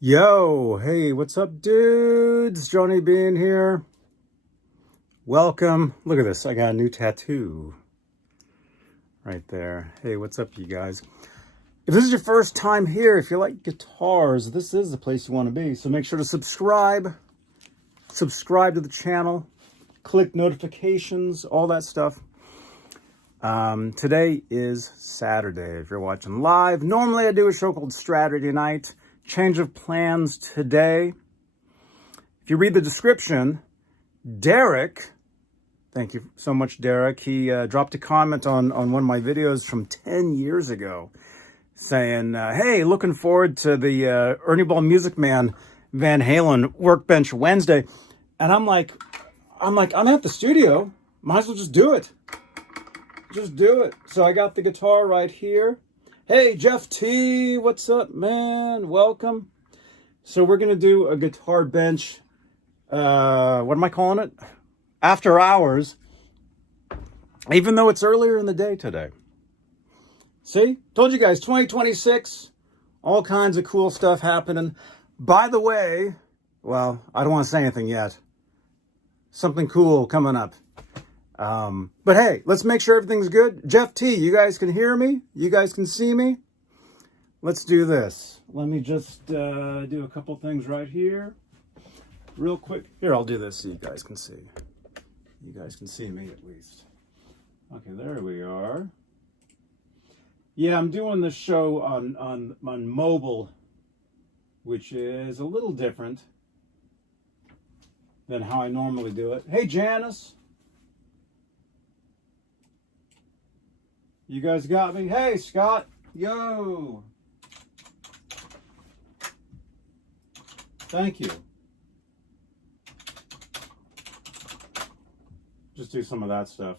Yo, hey, what's up, dudes? Johnny Beane here. Welcome. Look at this. I got a new tattoo right there. Hey, what's up, you guys? If this is your first time here, if you like guitars, this is the place you want to be. So make sure to subscribe to the channel, click notifications, all that stuff. Today is Saturday. If you're watching live, normally I do a show called Straturday Night. Change of plans today. If you read the description, Derek, thank you so much, Derek. He dropped a comment on one of my videos from 10 years ago saying, hey, looking forward to the Ernie Music Man Van Halen Workbench Wednesday. And I'm at the studio. Might as well just do it. Just do it. So I got the guitar right here. Hey, Jeff T, what's up, man? Welcome. So we're going to do a guitar bench, what am I calling it? After hours, even though it's earlier in the day today. See? Told you guys, 2026, all kinds of cool stuff happening. By the way, well, I don't want to say anything yet. Something cool coming up. But hey, let's make sure everything's good. Jeff T, you guys can hear me? You guys can see me? Let's do this. Let me just do a couple things right here. Real quick. Here, I'll do this so you guys can see. You guys can see me at least. Okay, there we are. Yeah, I'm doing the show on mobile, which is a little different than how I normally do it. Hey, Janice. You guys got me? Hey, Scott. Yo. Thank you. Just do some of that stuff.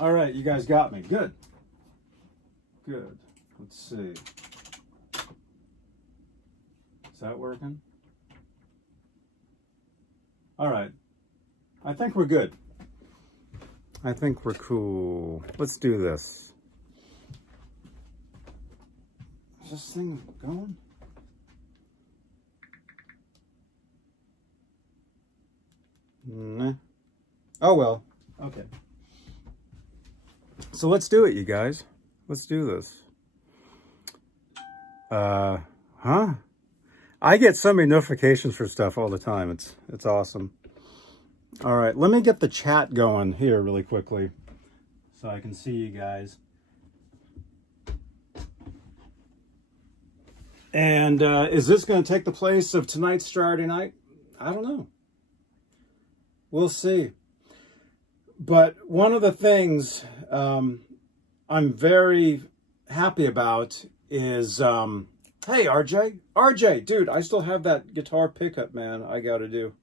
All right, you guys got me. Good. Good. Let's see. Is that working? All right. I think we're good. I think we're cool. Let's do this. Is this thing going? Nah. Oh well. Okay. So let's do it, you guys. Let's do this. I get so many notifications for stuff all the time. It's awesome. All right, let me get the chat going here really quickly so I can see you guys. And is this going to take the place of tonight's Straturday Night? I don't know. We'll see. But one of the things I'm very happy about is, hey, RJ. RJ, dude, I still have that guitar pickup, man, I got to do.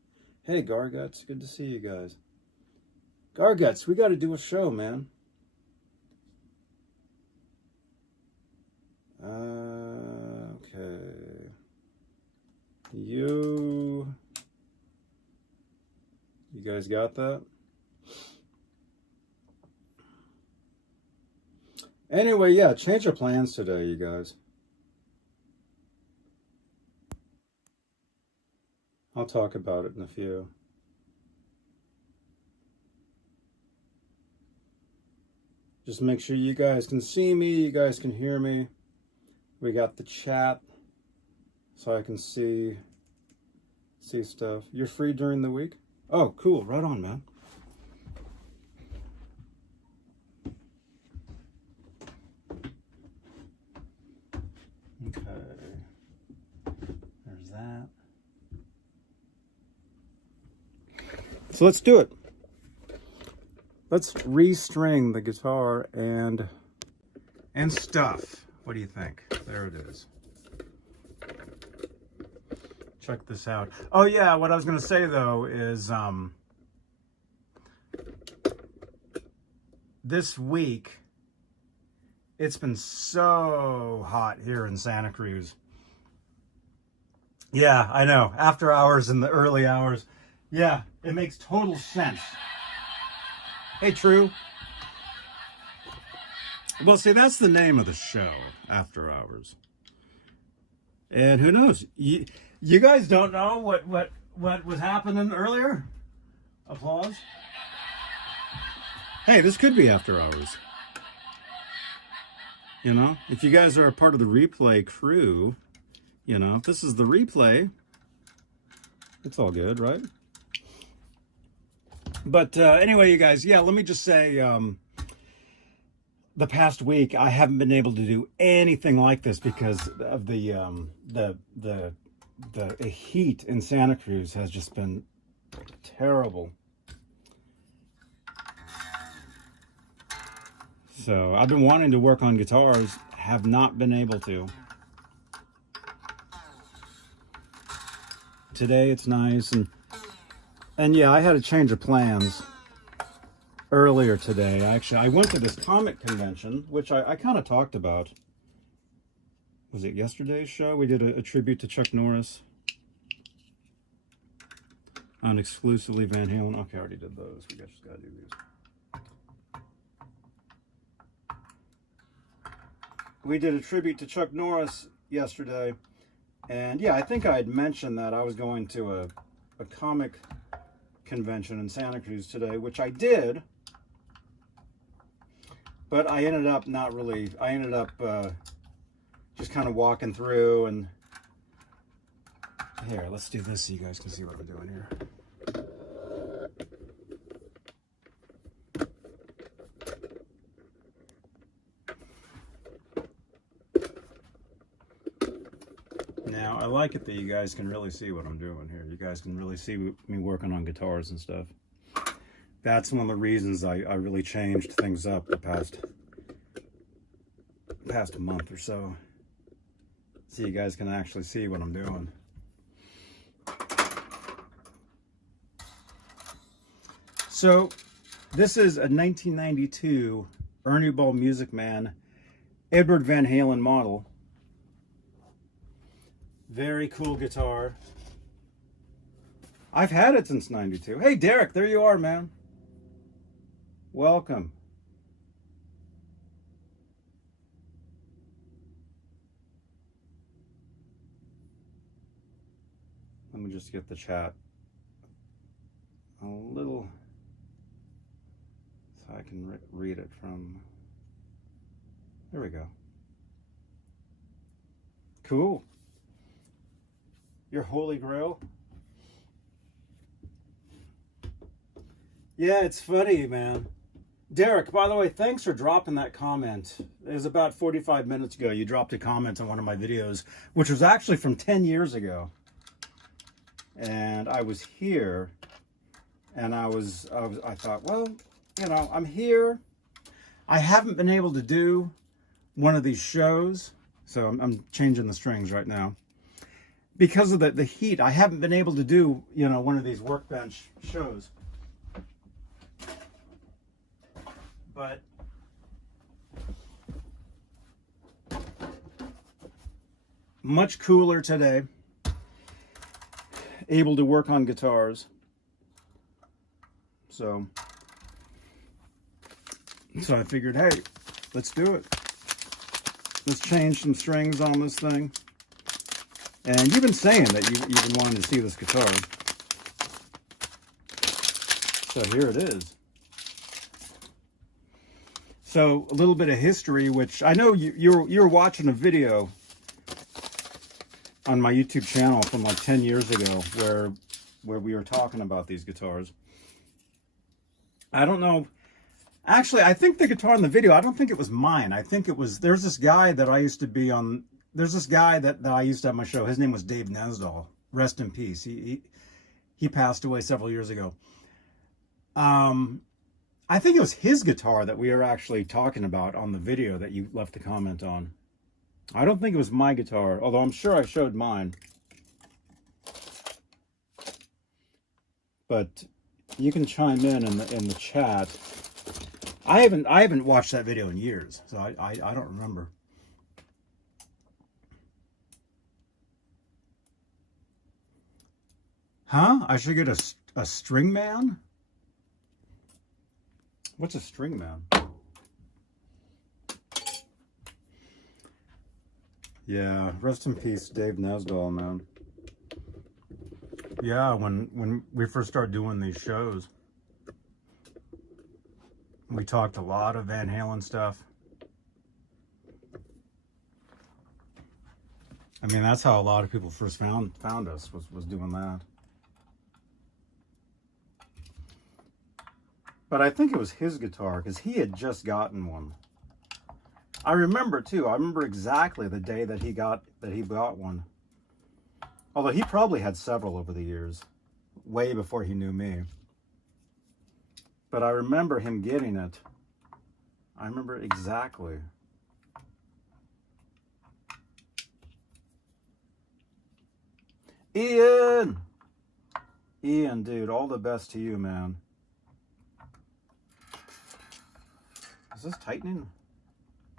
Hey, Garguts, good to see you guys. Garguts, we got to do a show, man. Okay. You guys got that? Anyway, yeah, change your plans today, you guys. I'll talk about it in a few. Just make sure you guys can see me, you guys can hear me. We got the chat so I can see stuff. You're free during the week? Oh, cool. Right on, man. Okay. There's that. So let's do it. Let's restring the guitar and stuff. What do you think? There it is. Check this out. Oh yeah, what I was going to say though is this week it's been so hot here in Santa Cruz. Yeah, I know. After hours and the early hours. Yeah, it makes total sense. Hey, True. Well, see, that's the name of the show, After Hours. And who knows? You guys don't know what was happening earlier? Applause. Hey, this could be after hours. You know, if you guys are a part of the replay crew, you know, if this is the replay, it's all good, right? But anyway, you guys, yeah, let me just say, the past week I haven't been able to do anything like this because of the heat in Santa Cruz has just been terrible. So I've been wanting to work on guitars, have not been able to. Today it's nice, and yeah, I had a change of plans earlier today. Actually, I went to this comic convention, which I kind of talked about. Was it yesterday's show? We did a tribute to Chuck Norris on exclusively Van Halen. Okay, I already did those. We just got to do these. We did a tribute to Chuck Norris yesterday, and yeah, I think I had mentioned that I was going to a comic convention in Santa Cruz today, which I did, but I ended up not really. I ended up just kind of walking through, and here, let's do this so you guys can see what I'm doing here. Now, I like it that you guys can really see what I'm doing here. You guys can really see me working on guitars and stuff. That's one of the reasons I really changed things up the past month or so. So you guys can actually see what I'm doing. So, this is a 1992 Ernie Ball Music Man Edward Van Halen model. Very cool guitar. I've had it since '92. Hey, Derek, there you are, man. Welcome. Let me just get the chat a little so I can read it from. There we go. Cool. Your holy grail. Yeah, it's funny, man. Derek, by the way, thanks for dropping that comment. It was about 45 minutes ago. You dropped a comment on one of my videos, which was actually from 10 years ago. And I was here, and I thought, well, you know, I'm here. I haven't been able to do one of these shows, so I'm changing the strings right now. Because of the heat, I haven't been able to do, you know, one of these workbench shows. But much cooler today. Able to work on guitars. So I figured, hey, let's do it. Let's change some strings on this thing. And you've been saying that you've been wanting to see this guitar. So here it is. So a little bit of history, which I know you were watching a video on my YouTube channel from like 10 years ago where we were talking about these guitars. I don't know. Actually, I think the guitar in the video, I don't think it was mine. I think it was, there's this guy that I used to be on. There's this guy that I used to have my show. His name was Dave Nesdahl. Rest in peace. He passed away several years ago. I think it was his guitar that we were actually talking about on the video that you left a comment on. I don't think it was my guitar, although I'm sure I showed mine. But you can chime in the chat. I haven't watched that video in years, so I don't remember. Huh? I should get a string man? What's a string man? Yeah, rest in peace, Dave Nesdahl, man. Yeah, when we first started doing these shows, we talked a lot of Van Halen stuff. I mean, that's how a lot of people first found us, was doing that. But I think it was his guitar, because he had just gotten one. I remember too. I remember exactly the day that he got one. Although he probably had several over the years, way before he knew me. But I remember him getting it. I remember exactly. Ian, dude, all the best to you, man. Is this tightening?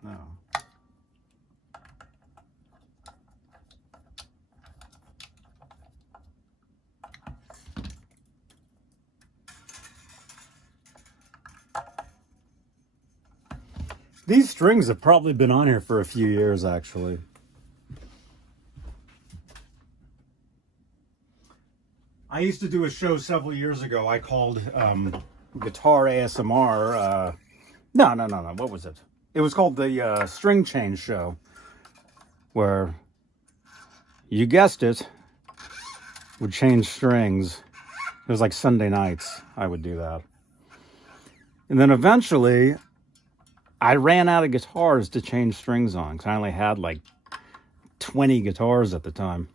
No. These strings have probably been on here for a few years, actually. I used to do a show several years ago I called Guitar ASMR. No. What was it? It was called the String Change Show, where, you guessed it, would change strings. It was like Sunday nights I would do that. And then eventually, I ran out of guitars to change strings on, because I only had like 20 guitars at the time.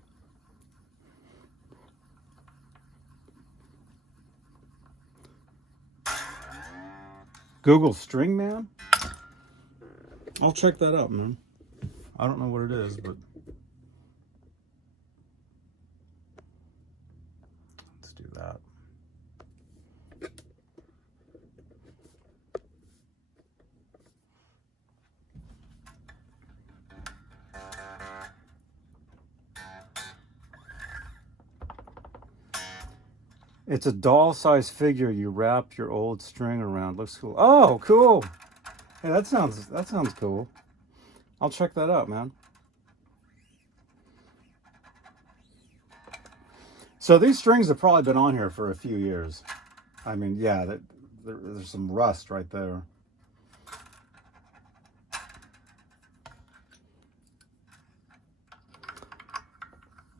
Google String Man? I'll check that out, man. I don't know what it is, but let's do that. It's a doll-sized figure you wrap your old string around. Looks cool. Oh, cool. Hey, that sounds cool. I'll check that out, man. So these strings have probably been on here for a few years. I mean, yeah, there's some rust right there.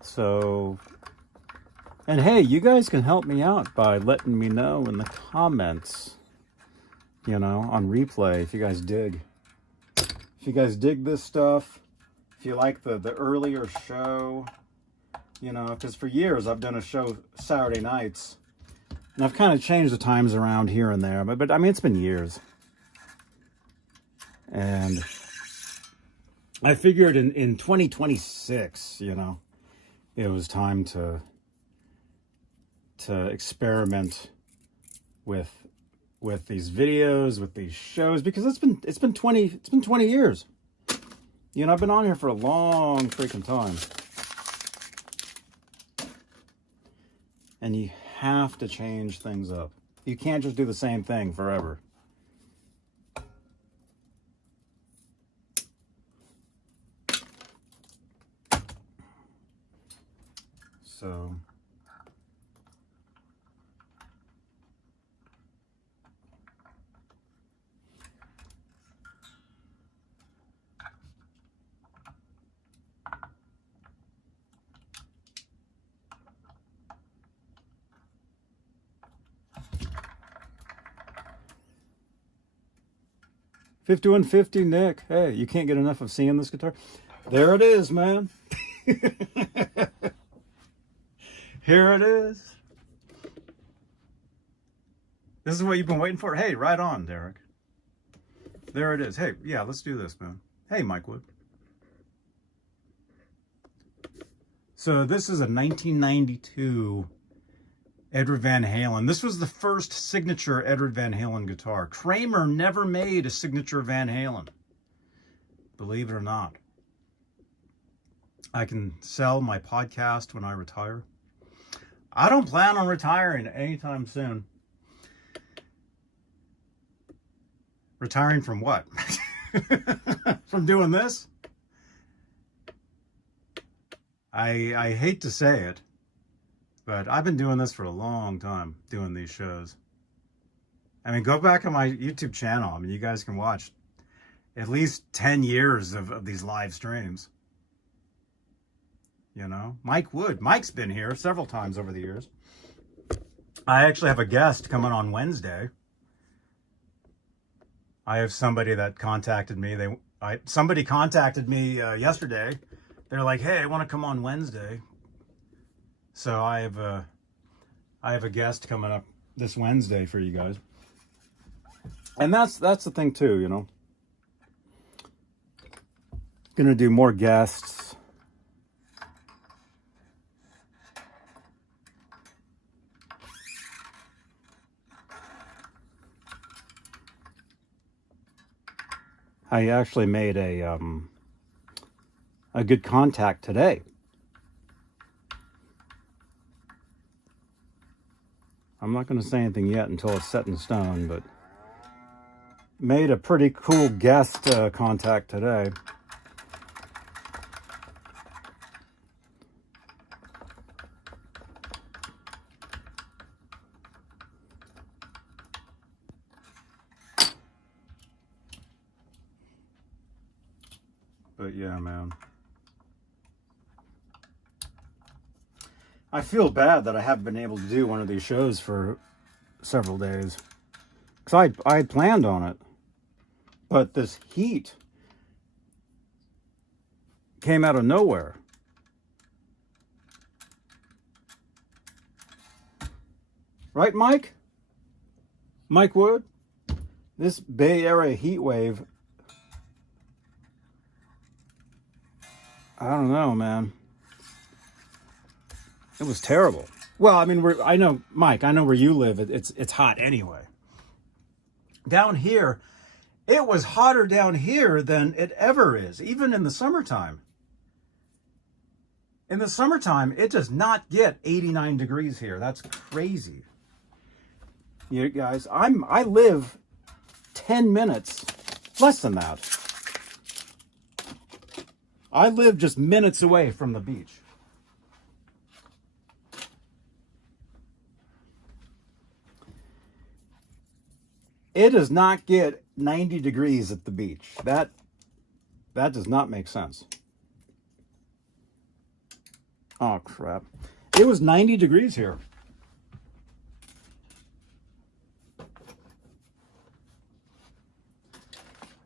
So, and hey, you guys can help me out by letting me know in the comments, you know, on replay, if you guys dig. If you guys dig this stuff, if you like the earlier show, you know, because for years I've done a show Saturday nights, and I've kind of changed the times around here and there, but I mean, it's been years. And I figured in 2026, you know, it was time to experiment with these videos, with these shows, because it's been 20 years. You know, I've been on here for a long freaking time. And you have to change things up. You can't just do the same thing forever. So $51.50, Nick. Hey, you can't get enough of seeing this guitar. There it is, man. Here it is. This is what you've been waiting for? Hey, right on, Derek. There it is. Hey, yeah, let's do this, man. Hey, Mike Wood. So this is a 1992 Edward Van Halen. This was the first signature Edward Van Halen guitar. Kramer never made a signature Van Halen. Believe it or not. I can sell my podcast when I retire. I don't plan on retiring anytime soon. Retiring from what? From doing this? I hate to say it, but I've been doing this for a long time, doing these shows. I mean, go back on my YouTube channel. I mean, you guys can watch at least 10 years of these live streams. You know, Mike's been here several times over the years. I actually have a guest coming on Wednesday. I have somebody that contacted me. Somebody contacted me yesterday. They're like, "Hey, I want to come on Wednesday." So I have a guest coming up this Wednesday for you guys. And that's the thing too, you know. Gonna do more guests. I actually made a good contact today. I'm not going to say anything yet until it's set in stone, but made a pretty cool guest contact today. But yeah, man. I feel bad that I haven't been able to do one of these shows for several days. Because I had planned on it. But this heat came out of nowhere. Right, Mike? Mike Wood? This Bay Area heat wave, I don't know, man. It was terrible. Well, I mean, I know, Mike, I know where you live. It's hot anyway. Down here, it was hotter down here than it ever is, even in the summertime. In the summertime, it does not get 89 degrees here. That's crazy. You guys, I live 10 minutes, less than that. I live just minutes away from the beach. It does not get 90 degrees at the beach. That does not make sense. Oh, crap. It was 90 degrees here.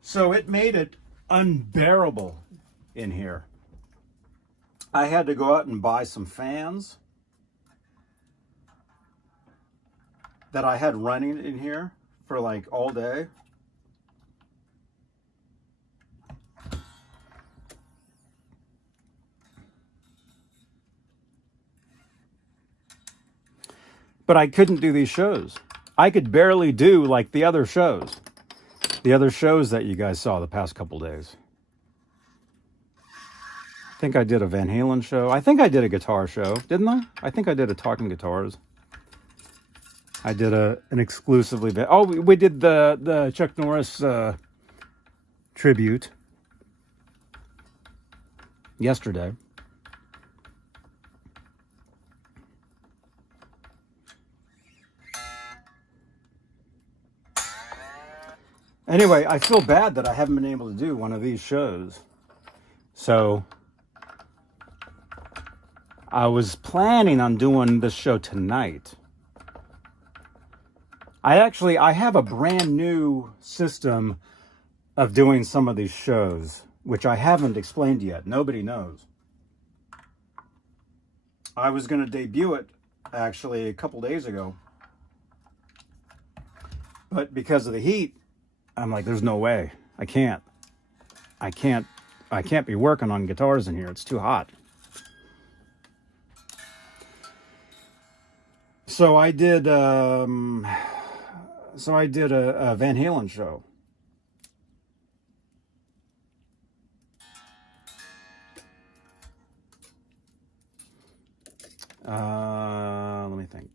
So it made it unbearable in here. I had to go out and buy some fans that I had running in here for like all day. But I couldn't do these shows. I could barely do like the other shows. The other shows that you guys saw the past couple days. I think I did a Van Halen show. I think I did a guitar show, didn't I? I think I did a Talking Guitars. I did an exclusively... Oh, we did the Chuck Norris tribute yesterday. Anyway, I feel bad that I haven't been able to do one of these shows. So I was planning on doing this show tonight. I have a brand new system of doing some of these shows, which I haven't explained yet. Nobody knows. I was going to debut it actually a couple days ago. But because of the heat, I'm like, there's no way. I can't be working on guitars in here. It's too hot. So I did a Van Halen show. Let me think.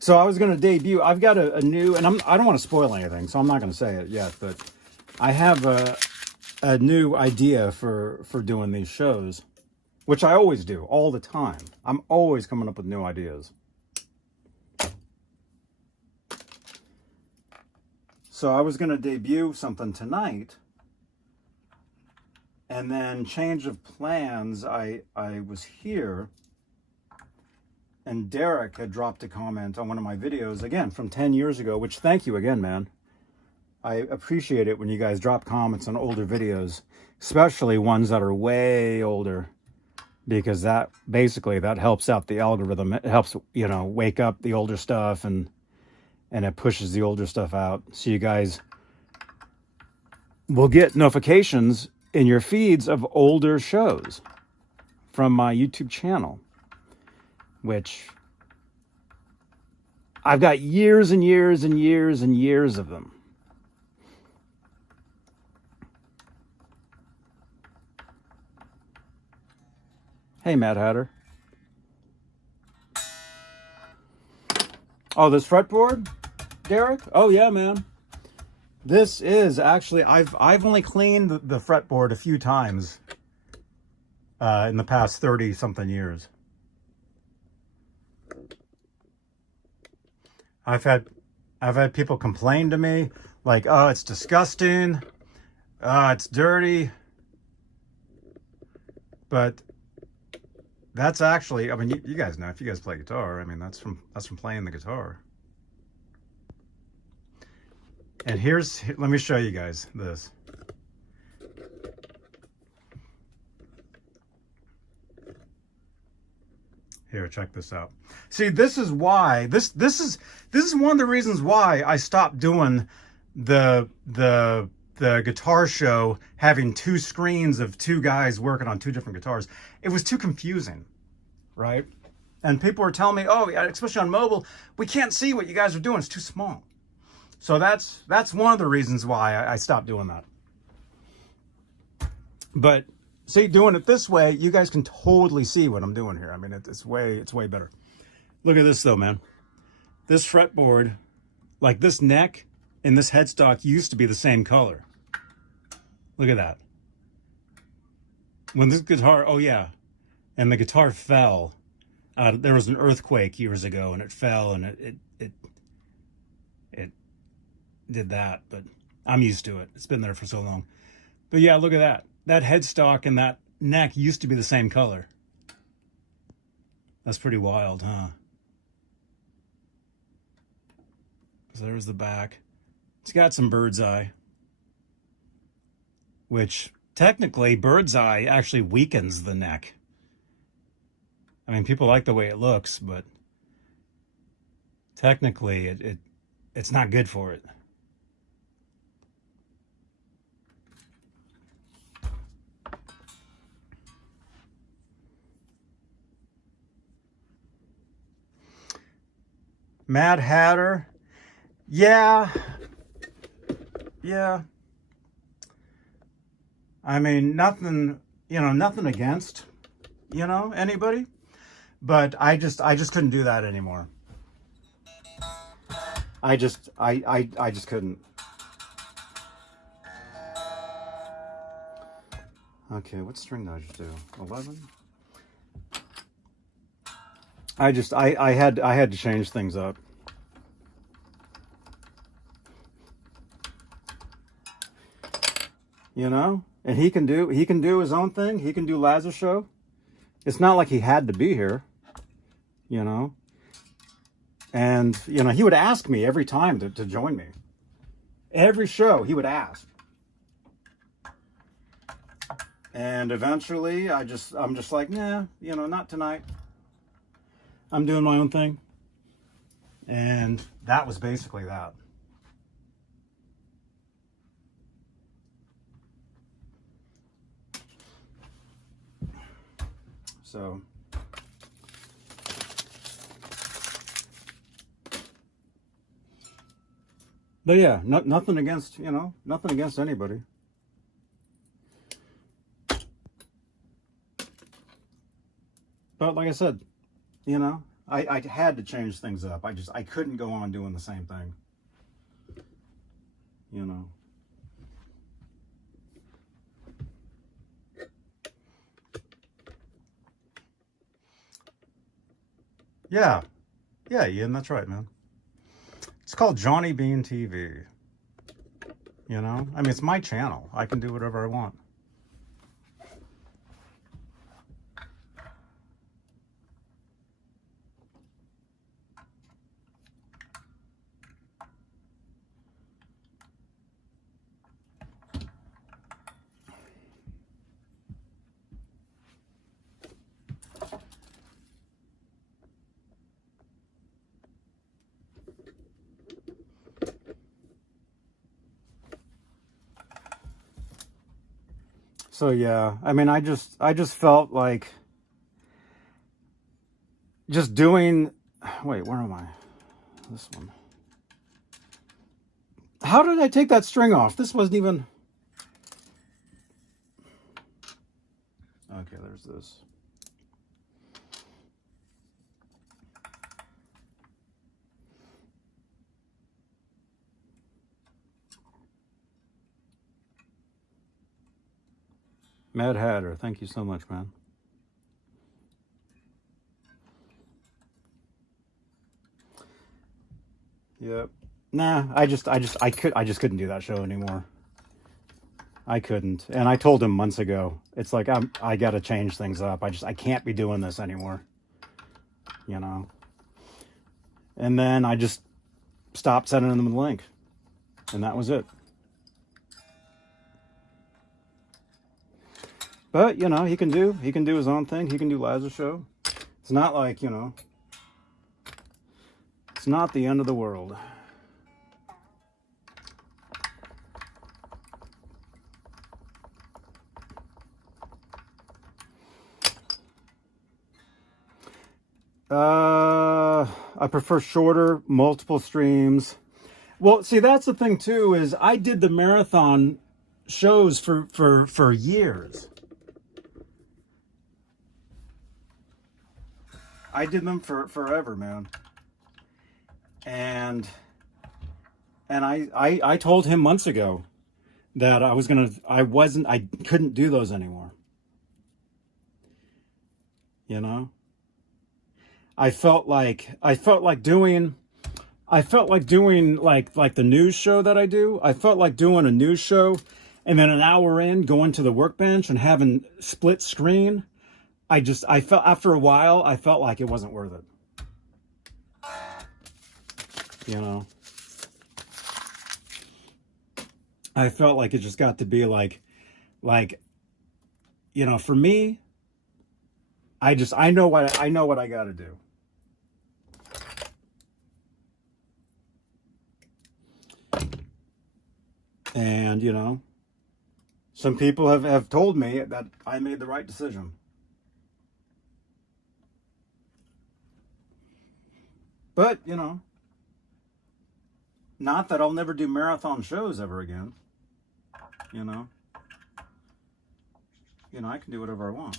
So I was going to debut. I've got a new, and I don't want to spoil anything, so I'm not going to say it yet. But I have a new idea for doing these shows, which I always do all the time. I'm always coming up with new ideas. So I was going to debut something tonight, and then change of plans. I was here, and Derek had dropped a comment on one of my videos, again, from 10 years ago, which thank you again, man. I appreciate it when you guys drop comments on older videos, especially ones that are way older, because that basically, that helps out the algorithm. It helps, you know, wake up the older stuff, and it pushes the older stuff out. So you guys will get notifications in your feeds of older shows from my YouTube channel, which I've got years and years and years and years of them. Hey, Mad Hatter. Oh, this fretboard, Derek? Oh, yeah, man. This is actually, I've only cleaned the fretboard a few times in the past 30-something years. I've had people complain to me, like, oh, it's disgusting, it's dirty. But that's actually, I mean, you guys know, if you guys play guitar, I mean, that's from playing the guitar. And let me show you guys this. Here, check this out. See, this is why, this is one of the reasons why I stopped doing the guitar show, having two screens of two guys working on two different guitars. It was too confusing, right? And people were telling me, oh, especially on mobile, we can't see what you guys are doing. It's too small. So that's one of the reasons why I stopped doing that. But see, doing it this way, you guys can totally see what I'm doing here. I mean, it's way better. Look at this though, man. This fretboard, like this neck and this headstock used to be the same color. Look at that. When this guitar, oh yeah, and the guitar fell. There was an earthquake years ago, and it fell, and it did that. But I'm used to it. It's been there for so long. But yeah, look at that. That headstock and that neck used to be the same color. That's pretty wild, huh? So there's the back. It's got some bird's eye, which technically bird's eye actually weakens the neck. I mean, people like the way it looks, but technically it's not good for it. Mad Hatter, yeah. I mean, nothing against, anybody, but I just couldn't do that anymore. I just couldn't. Okay, what string did I just do? 11? I had to change things up. And he can do his own thing. He can do Lazar's show. It's not like he had to be here, And, he would ask me every time to join me. Every show he would ask. And eventually I'm just like, nah, not tonight. I'm doing my own thing. And that was basically that. So but yeah, nothing against, nothing against anybody. But like I said, I had to change things up. I couldn't go on doing the same thing. Yeah. Yeah, Ian, that's right, man. It's called Johnny Beane TV. You know? I mean, it's my channel. I can do whatever I want. So yeah, I mean, I just felt like just doing, wait, where am I? This one. How did I take that string off? This wasn't even, okay, there's this. Mad Hatter, thank you so much, man. Yep. Nah, I just couldn't do that show anymore. I couldn't. And I told him months ago, it's like, I got to change things up. I can't be doing this anymore. You know? And then I just stopped sending him the link. And that was it. But, you know, he can do his own thing. He can do Liza's show. It's not like, you know, it's not the end of the world. I prefer shorter, multiple streams. Well, see, that's the thing too, is I did the marathon shows for years. I did them for forever, man. And I told him months ago that I couldn't do those anymore. You know? I felt like doing like the news show that I do. I felt like doing a news show and then an hour in going to the workbench and having split screen. I felt after a while, I felt like it wasn't worth it. You know? I felt like it just got to be like, you know, for me, I know what I got to do. And, you know, some people have told me that I made the right decision. But, you know, not that I'll never do marathon shows ever again. You know, I can do whatever I want.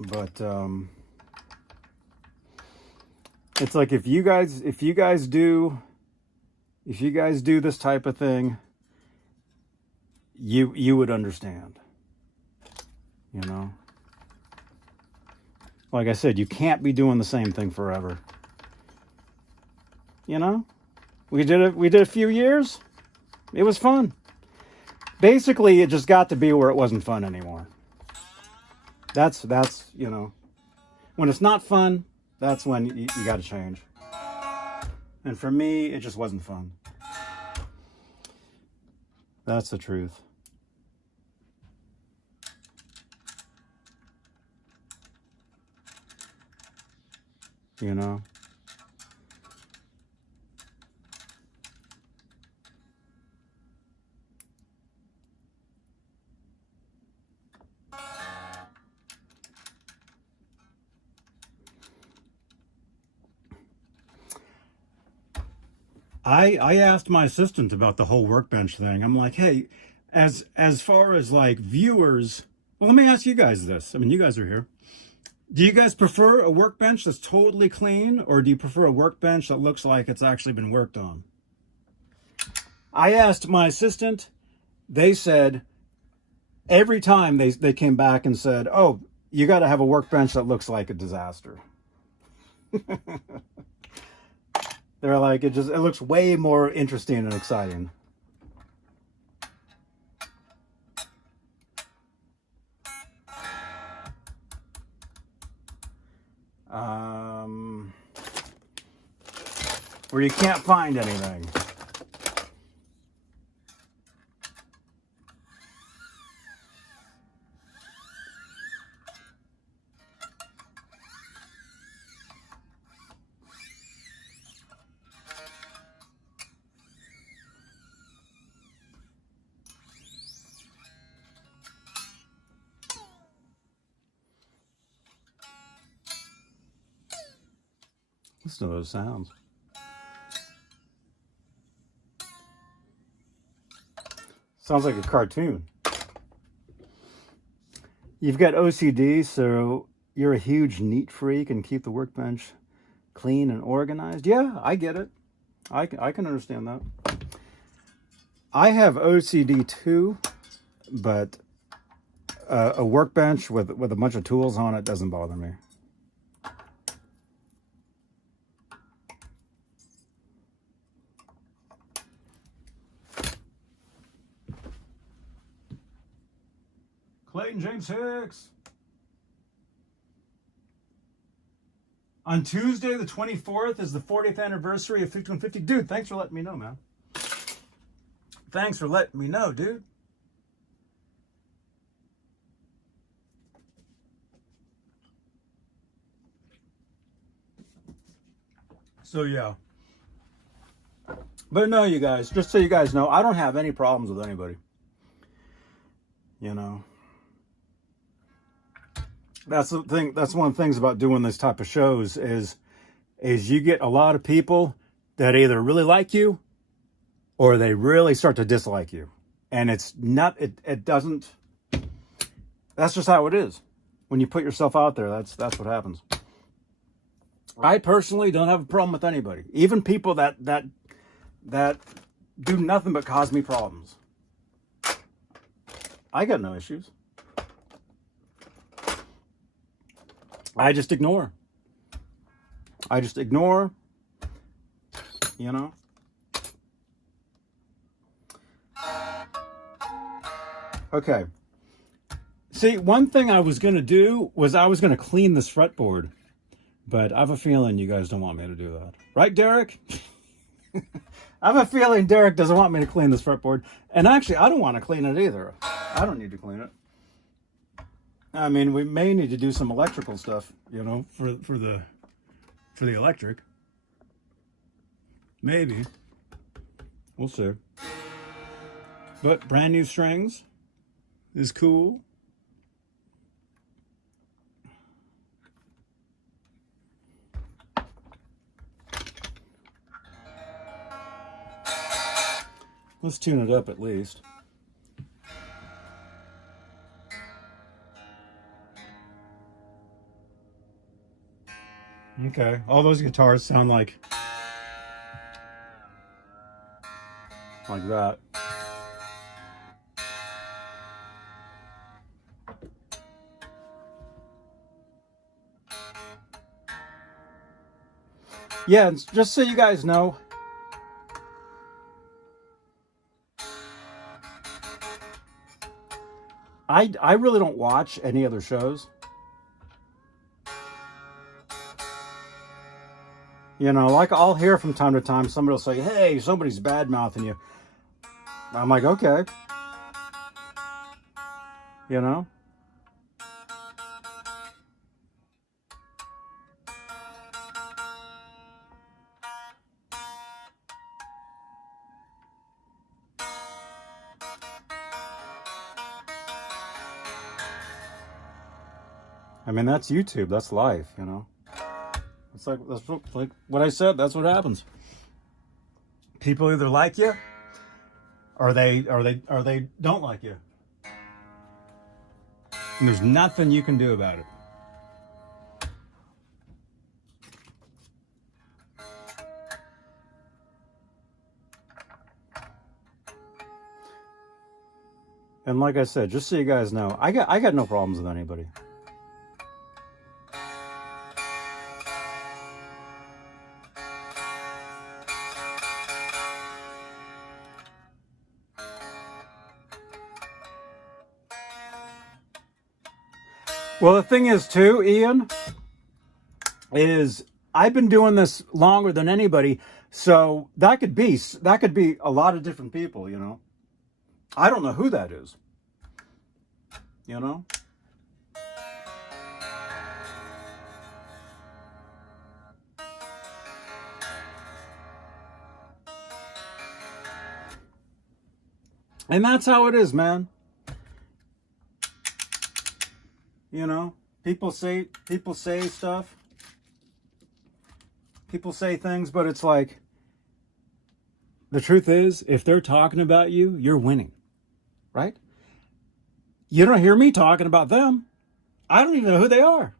But it's like if you guys do this type of thing, you would understand. You know? Like I said, you can't be doing the same thing forever. You know? We did a few years. It was fun. Basically, it just got to be where it wasn't fun anymore. That's you know, when it's not fun, that's when you got to change. And for me, it just wasn't fun. That's the truth. You know? I asked my assistant about the whole workbench thing. I'm like, hey, as far as like viewers, well, let me ask you guys this. I mean, you guys are here. Do you guys prefer a workbench that's totally clean, or do you prefer a workbench that looks like it's actually been worked on? I asked my assistant. They said every time they came back and said, oh, you got to have a workbench that looks like a disaster. They're like, it looks way more interesting and exciting. Where you can't find anything. Listen to those sounds. Sounds like a cartoon. You've got OCD, so you're a huge neat freak and keep the workbench clean and organized. Yeah, I get it. I can understand that. I have OCD too, but a workbench with a bunch of tools on it doesn't bother me. Clayton James Hicks. On Tuesday, the 24th, is the 40th anniversary of 5150. Dude, thanks for letting me know, man. Thanks for letting me know, dude. So, yeah. But no, you guys, just so you guys know, I don't have any problems with anybody. You know. That's the thing. That's one of the things about doing this type of shows is you get a lot of people that either really like you or they really start to dislike you. And it's not, it doesn't, that's just how it is. When you put yourself out there, that's what happens. I personally don't have a problem with anybody. Even people that do nothing but cause me problems. I got no issues. I just ignore. You know. Okay. See, one thing I was going to do was I was going to clean this fretboard. But I have a feeling you guys don't want me to do that. Right, Derek? I have a feeling Derek doesn't want me to clean this fretboard. And actually, I don't want to clean it either. I don't need to clean it. I mean, we may need to do some electrical stuff, you know, for the electric. Maybe. We'll see. But brand new strings is cool. Let's tune it up at least. Okay, all those guitars sound like that. Yeah, just so you guys know, I really don't watch any other shows. You know, like I'll hear from time to time somebody will say, hey, somebody's bad-mouthing you. I'm like, okay. You know? I mean, that's YouTube. That's life, you know? It's like, that's like what I said. That's what happens. People either like you or they don't like you. And there's nothing you can do about it. And like I said, just so you guys know, I got no problems with anybody. Well, the thing is too, Ian, is I've been doing this longer than anybody, so that could be a lot of different people, you know. I don't know who that is, you know. And that's how it is, man. You know, people say stuff. People say things, but it's like, the truth is, if they're talking about you, you're winning, right? You don't hear me talking about them. I don't even know who they are,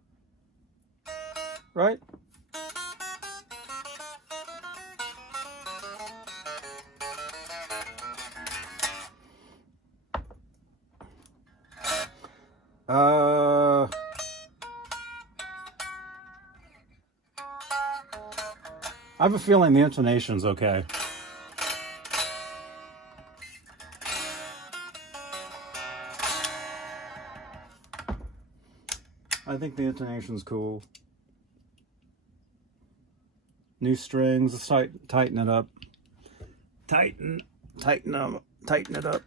right? I have a feeling the intonation's okay. I think the intonation's cool. New strings, let's tighten it up. Tighten it up.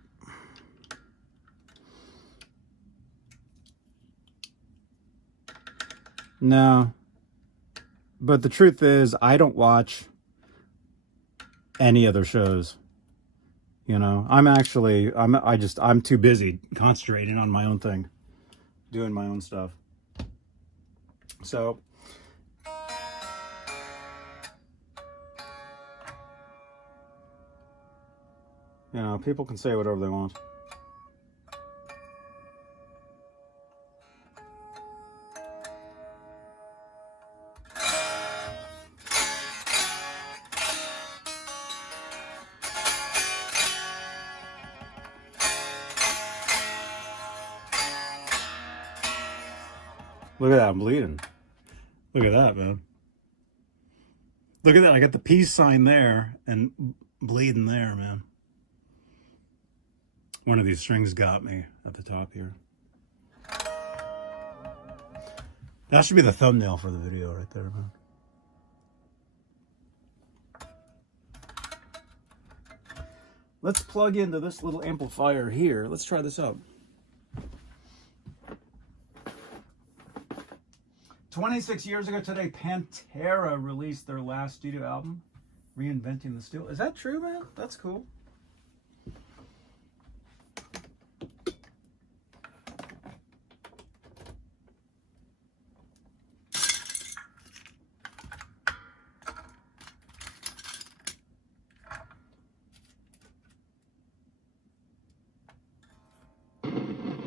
No. But the truth is, I don't watch any other shows. You know, I'm too busy concentrating on my own thing, doing my own stuff. So, you know, people can say whatever they want. Look at that, I'm bleeding. Look at that, man. Look at that, I got the peace sign there and bleeding there, man. One of these strings got me at the top here. That should be the thumbnail for the video right there, man. Let's plug into this little amplifier here. Let's try this out. 26 years ago today, Pantera released their last studio album, Reinventing the Steel. Is that true, man? That's cool.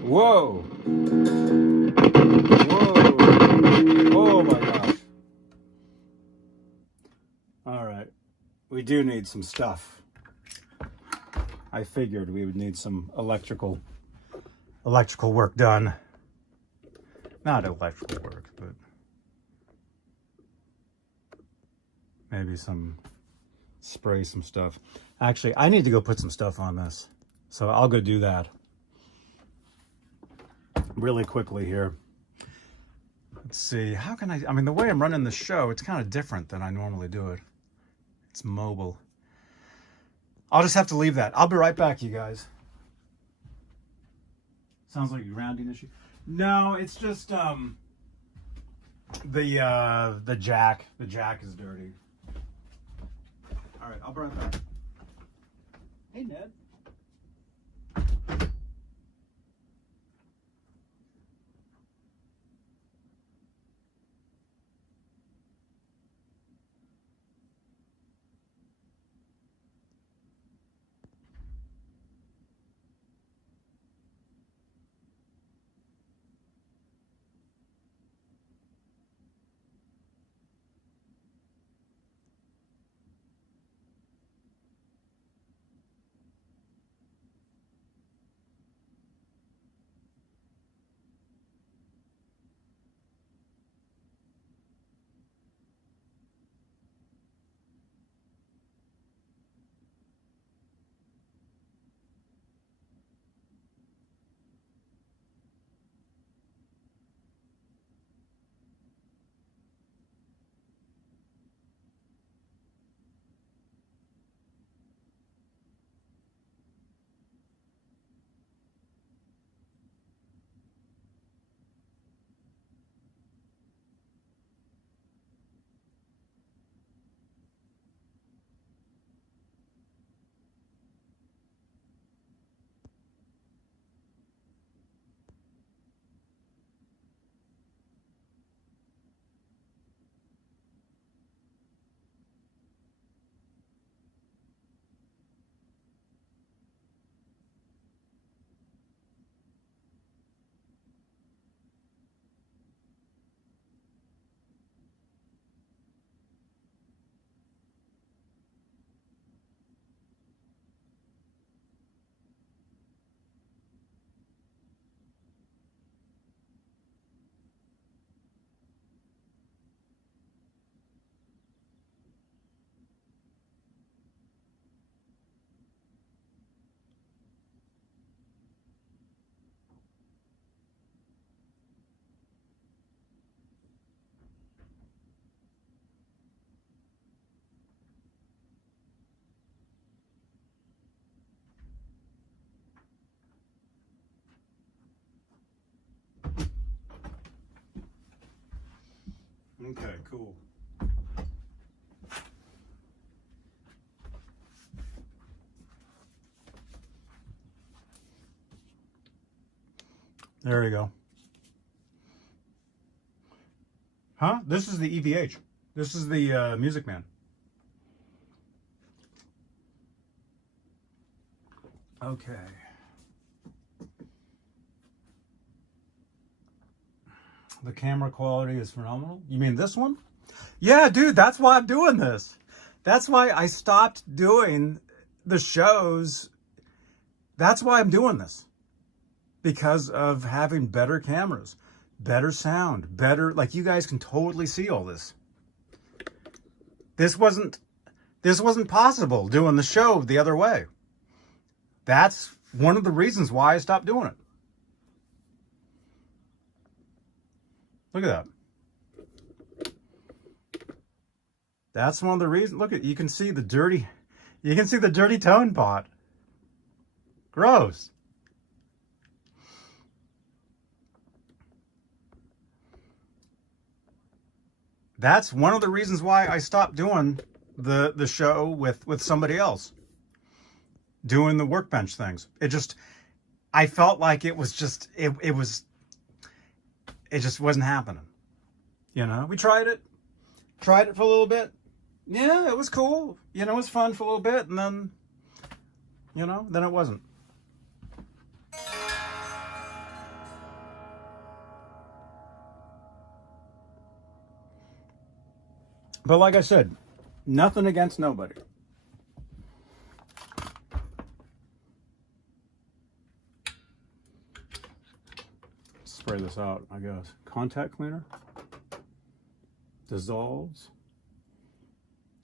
Whoa. Whoa. Oh my gosh. All right. We do need some stuff. I figured we would need some electrical work done. Not electrical work, but maybe spray some stuff. Actually, I need to go put some stuff on this. So I'll go do that really quickly here. Let's see, how can I mean, the way I'm running the show, it's kind of different than I normally do it. It's mobile. I'll just have to leave that. I'll be right back, you guys. Sounds like a grounding issue. No, it's just the jack. The jack is dirty. All right, I'll be right back. Hey, Ned. Okay, cool. There we go. Huh? This is the EVH. This is the Music Man. Okay. The camera quality is phenomenal. You mean this one? Yeah, dude, that's why I'm doing this. That's why I stopped doing the shows. That's why I'm doing this. Because of having better cameras, better sound, better, like, you guys can totally see all this. This wasn't possible doing the show the other way. That's one of the reasons why I stopped doing it. Look at that. That's one of the reasons. Look at, you can see the dirty tone pot. Gross. That's one of the reasons why I stopped doing the show with somebody else. Doing the workbench things. I felt like it just wasn't happening. You know, we tried it for a little bit. Yeah, it was cool. You know, it was fun for a little bit, and then, you know, then it wasn't. But like I said, nothing against nobody. Spray this out, I guess. Contact cleaner. Dissolves.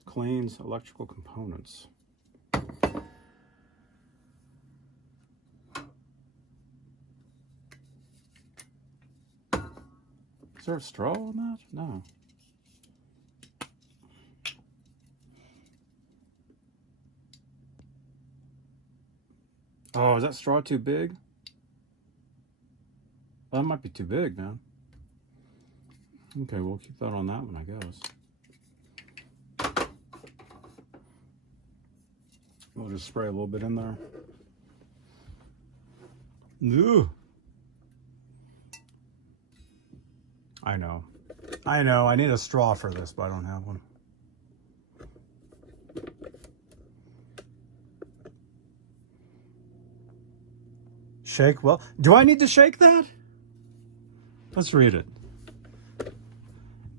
Cleans electrical components. Is there a straw on that? No. Oh, is that straw too big? That might be too big, man. Okay, we'll keep that on that one, I guess. We'll just spray a little bit in there. Ooh. I know. I need a straw for this, but I don't have one. Shake well. Do I need to shake that? Let's read it.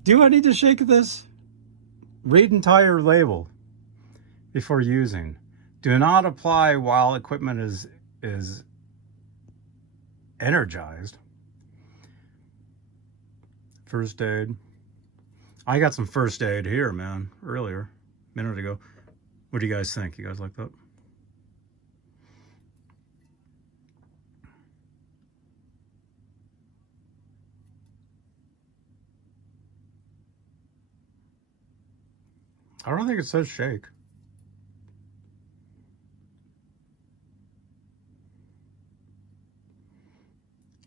Do I need to shake this? Read entire label before using. Do not apply while equipment is energized. First aid. I got some first aid here, man, earlier, a minute ago. What do you guys think? You guys like that? I don't think it says shake.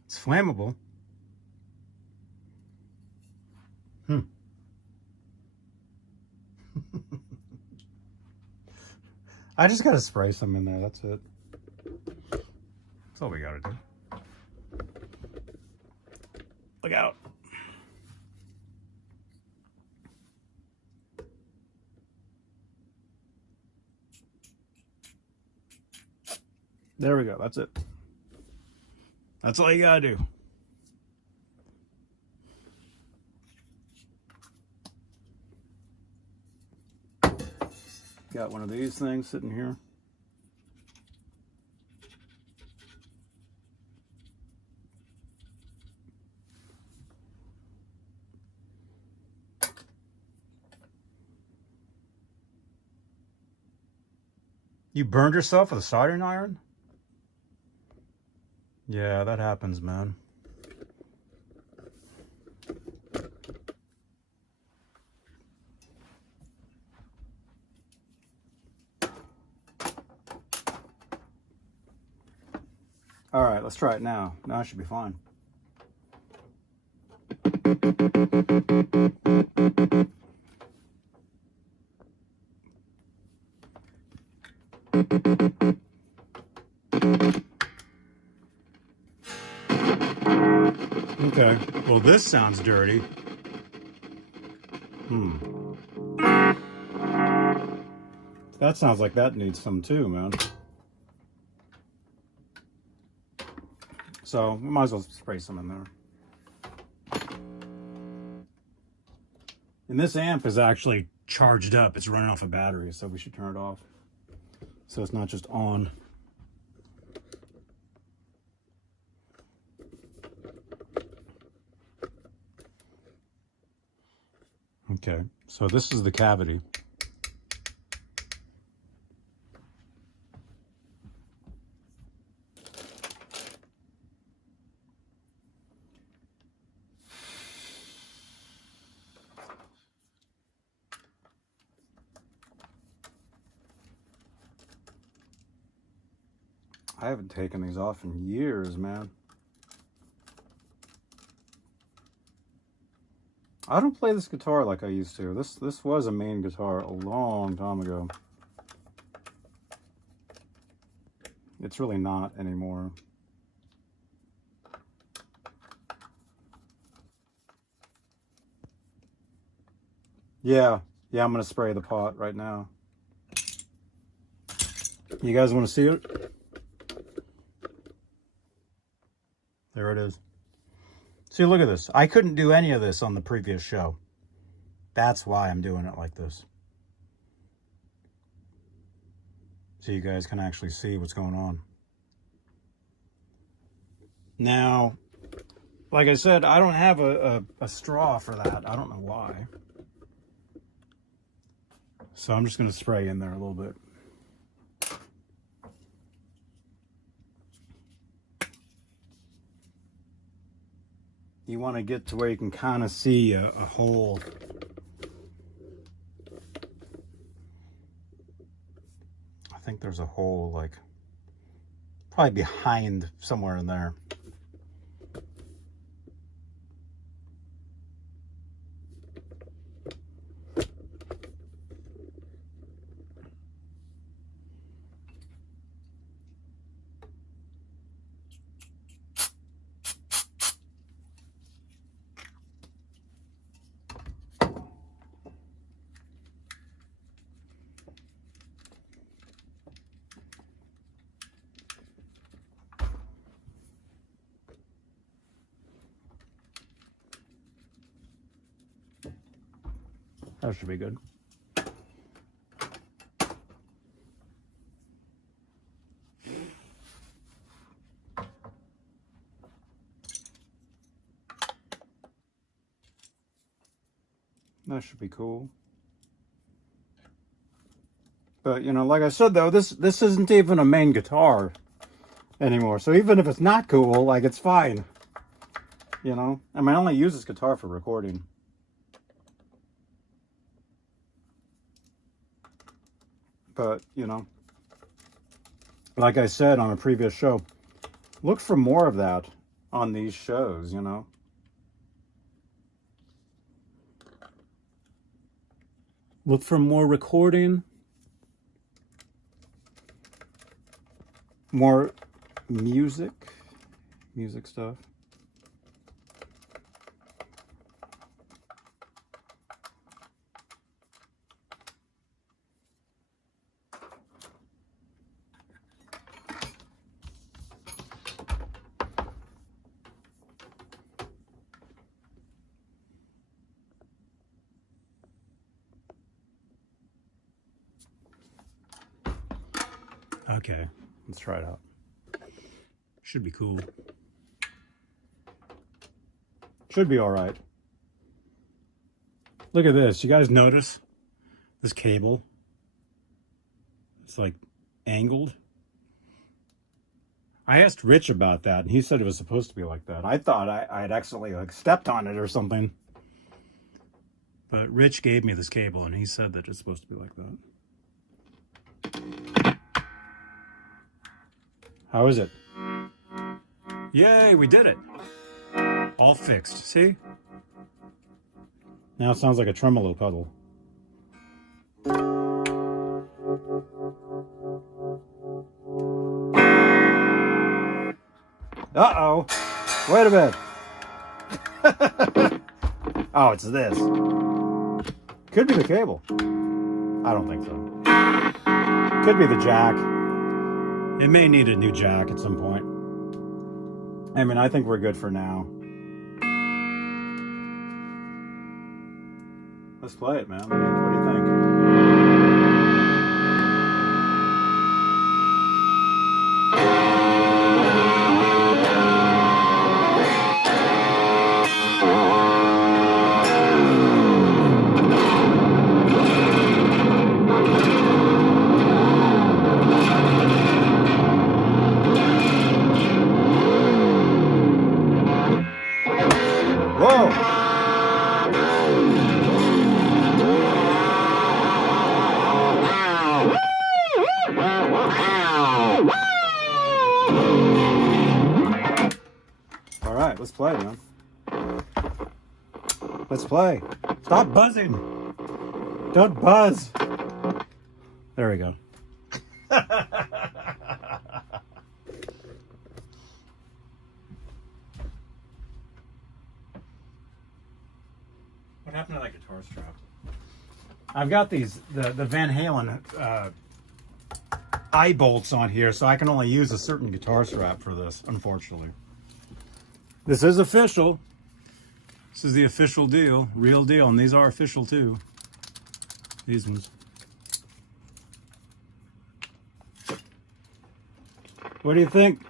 It's flammable. I just gotta spray some in there, that's it. That's all we gotta do. Look out. There we go, that's it. That's all you gotta do. Got one of these things sitting here. You burned yourself with a soldering iron? Yeah, that happens, man. All right, let's try it now. Now it should be fine. Okay, well this sounds dirty. That sounds like that needs some too, man. So we might as well spray some in there. And this amp is actually charged up. It's running off a battery, so we should turn it off. So it's not just on. Okay, so this is the cavity. I haven't taken these off in years, man. I don't play this guitar like I used to. This was a main guitar a long time ago. It's really not anymore. Yeah, I'm gonna spray the pot right now. You guys want to see it? There it is. See, look at this. I couldn't do any of this on the previous show. That's why I'm doing it like this. So you guys can actually see what's going on. Now, like I said, I don't have a straw for that. I don't know why. So I'm just going to spray in there a little bit. You want to get to where you can kind of see a hole. I think there's a hole, like, probably behind somewhere in there. That should be good. That should be cool. But, you know, like I said, though, this isn't even a main guitar anymore. So even if it's not cool, like, it's fine. You know? I mean, I only use this guitar for recording. But, you know, like I said on a previous show, look for more of that on these shows, you know? Look for more recording, more music stuff. Okay, let's try it out. Should be cool. Should be all right. Look at this. You guys notice this cable? It's like angled. I asked Rich about that, and he said it was supposed to be like that. I thought I had accidentally like stepped on it or something. But Rich gave me this cable, and he said that it's supposed to be like that. How is it? Yay, we did it. All fixed. See? Now it sounds like a tremolo pedal. Uh-oh. Wait a minute. Oh, it's this. Could be the cable. I don't think so. Could be the jack. It may need a new jack at some point. I mean, I think we're good for now. Let's play it, man. What do you think? Let's play, man. Let's play. Stop buzzing. Don't buzz. There we go. What happened to that guitar strap? I've got these, the Van Halen eye bolts on here, so I can only use a certain guitar strap for this, unfortunately. This is official. This is the official deal, real deal, and these are official too. These ones. What do you think?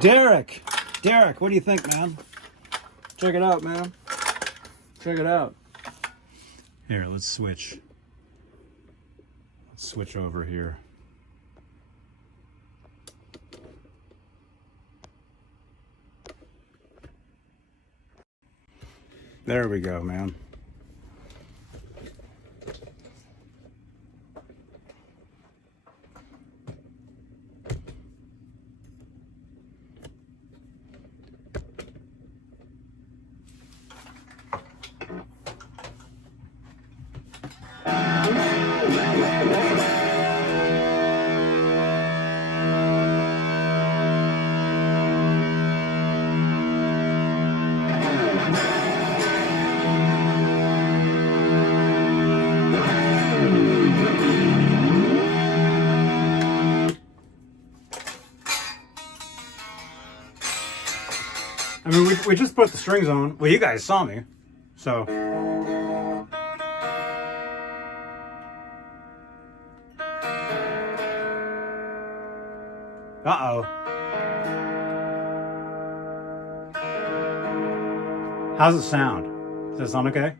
Derek! Derek, what do you think, man? Check it out, man. Check it out. Here, let's switch. Let's switch over here. There we go, man. I mean, we just put the strings on. Well, you guys saw me, so. Uh-oh. How's it sound? Does it sound okay?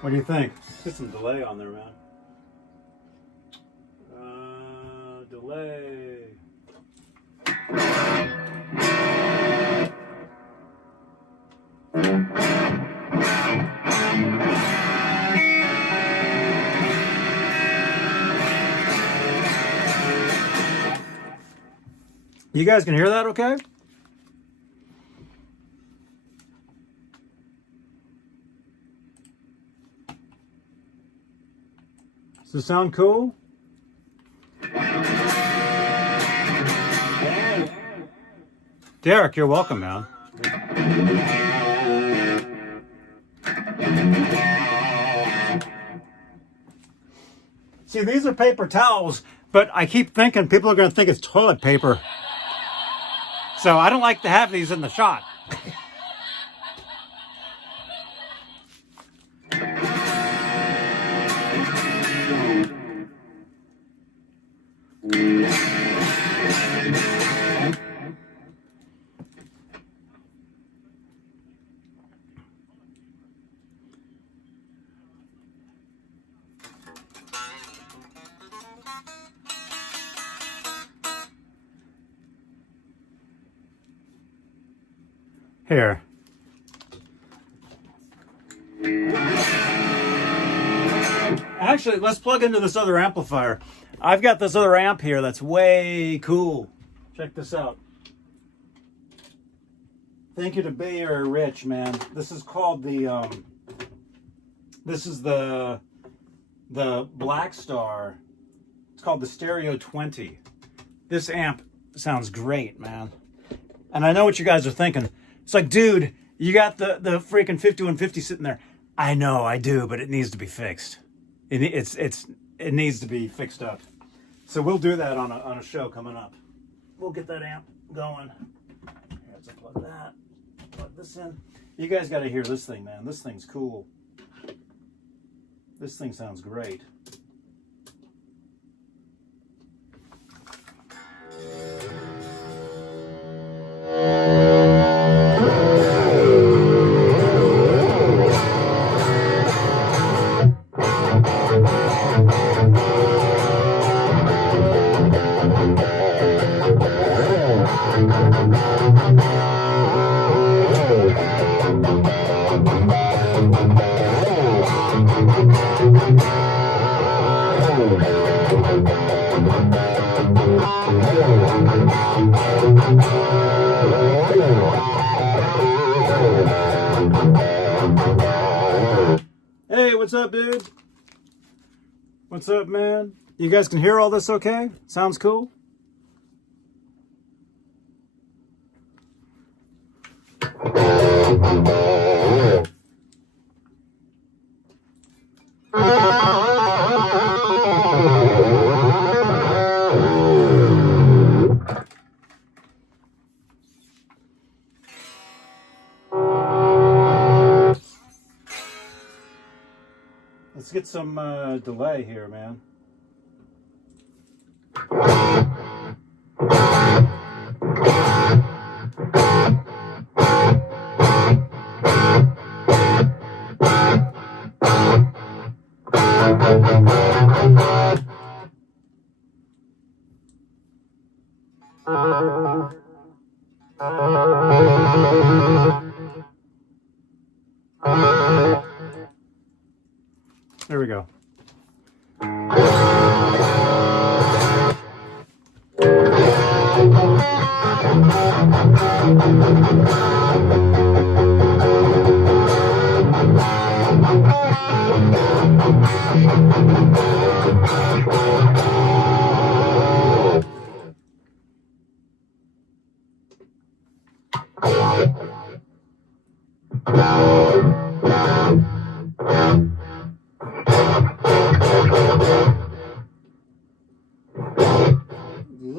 What do you think? Get some delay on there, man. Delay. You guys can hear that okay? Does this sound cool? Derek, you're welcome, man. See, these are paper towels, but I keep thinking people are going to think it's toilet paper. So I don't like to have these in the shot. Here. Actually, let's plug into this other amplifier. I've got this other amp here that's way cool. Check this out. Thank you to Bayer Rich, man. This is called the this is the Black Star. It's called the Stereo 20. This amp sounds great, man. And I know what you guys are thinking. It's like, dude, you got the freaking 5150 sitting there. I know, I do, but it needs to be fixed. It needs to be fixed up. So we'll do that on a show coming up. We'll get that amp going. Let's plug that. Plug this in. You guys got to hear this thing, man. This thing's cool. This thing sounds great. Hey, what's up, dude? What's up, man? You guys can hear all this okay? Sounds cool? Let's get some delay here, man. There we go.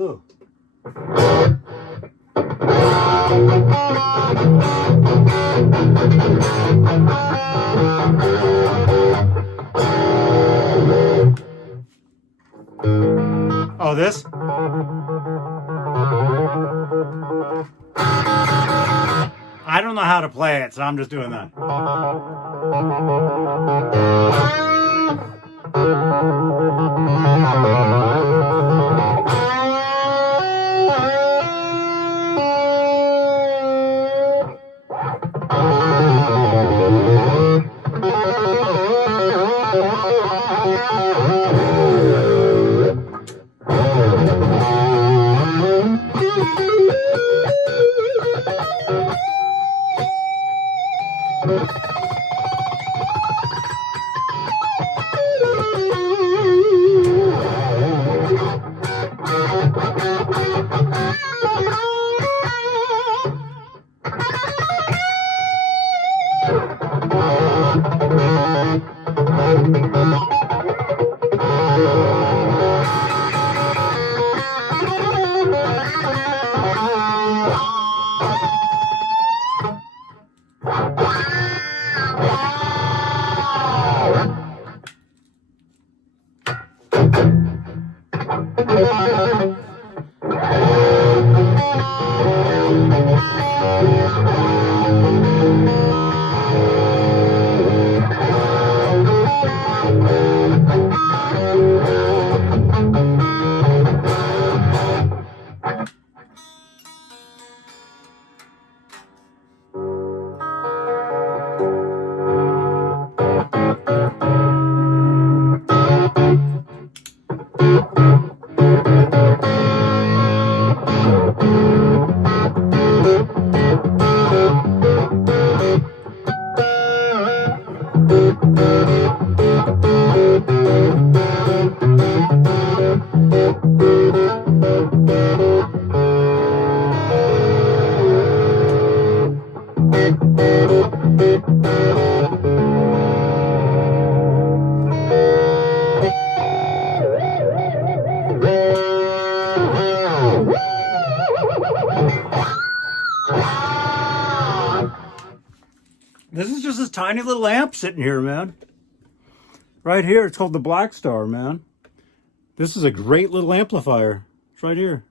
Ugh. Oh, this? I don't know how to play it, so I'm just doing that. This is just this tiny little amp sitting here, man. Right here, it's called the Black Star, man. This is a great little amplifier. It's right here.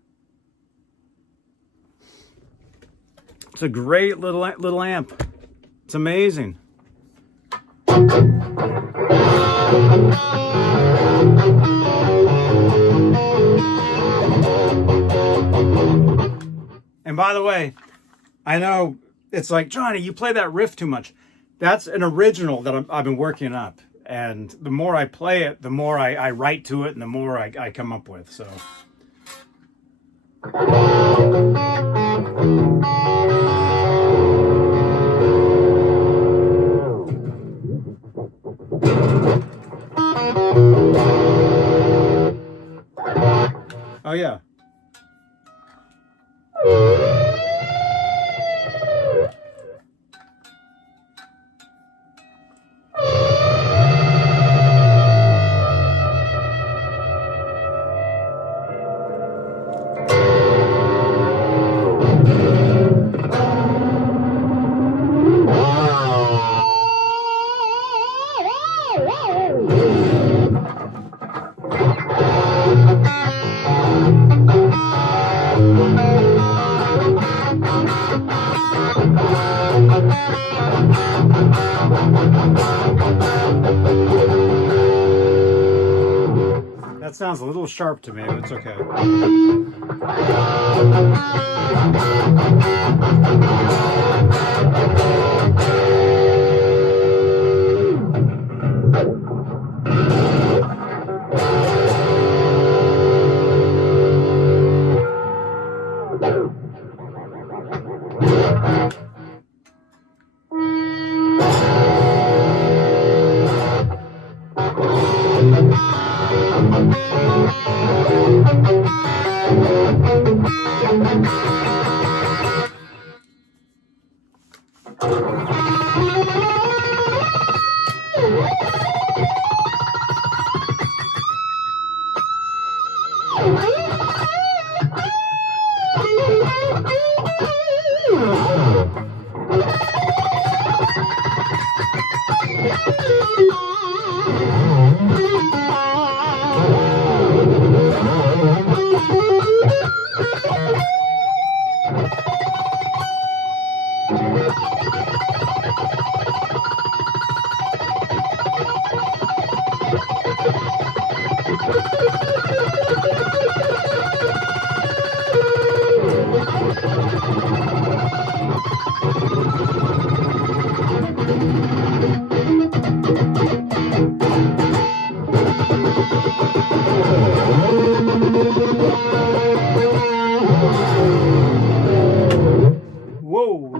It's a great little amp. It's amazing. And by the way, I know it's like, Johnny, you play that riff too much. That's an original that I've been working up. And the more I play it, the more I write to it and the more I come up with. So. Oh, yeah. That sounds a little sharp to me, but it's okay.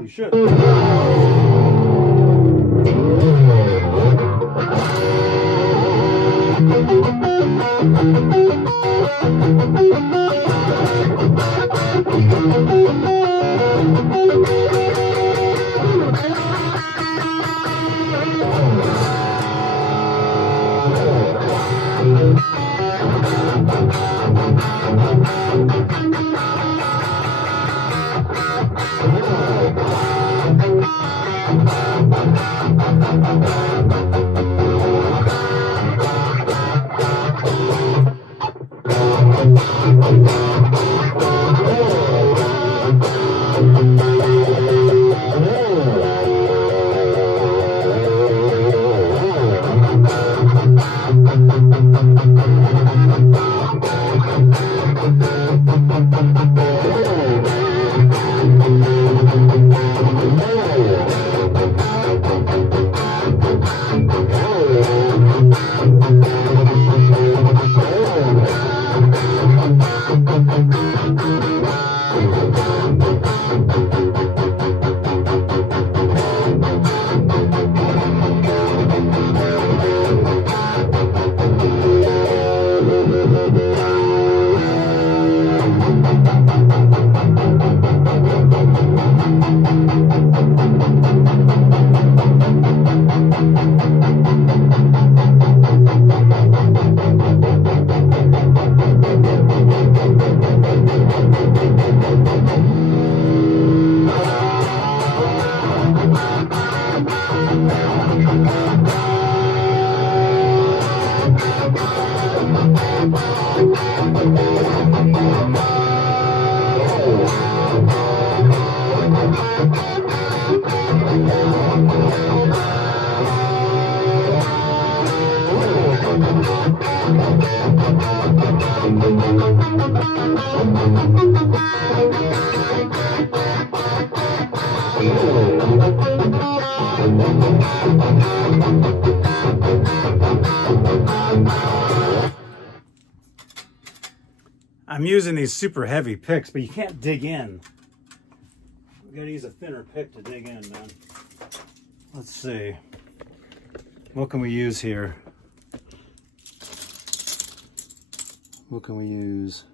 Holy shit. I'm using these super heavy picks, but you can't dig in. You gotta use a thinner pick to dig in, man. Let's see. What can we use here? What can we use?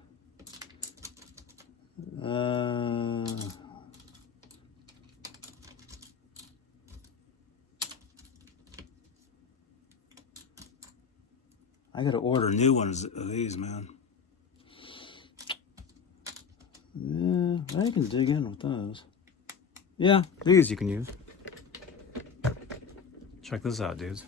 I gotta order new ones of these, man. Yeah, I can dig in with those. Yeah, these you can use. Check this out, dudes.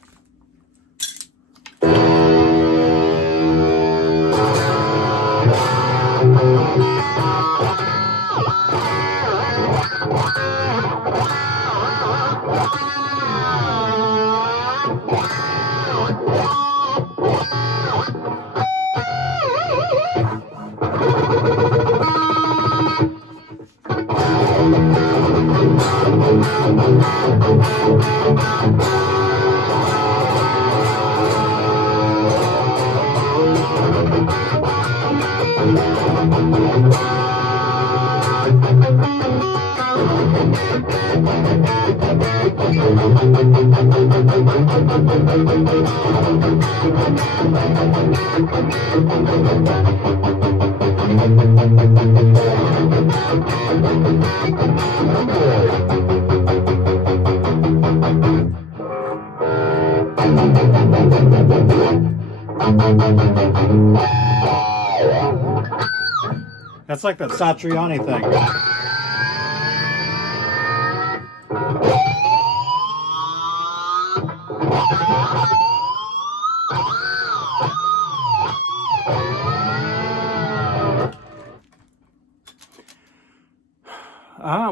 That's like that Straturday thing.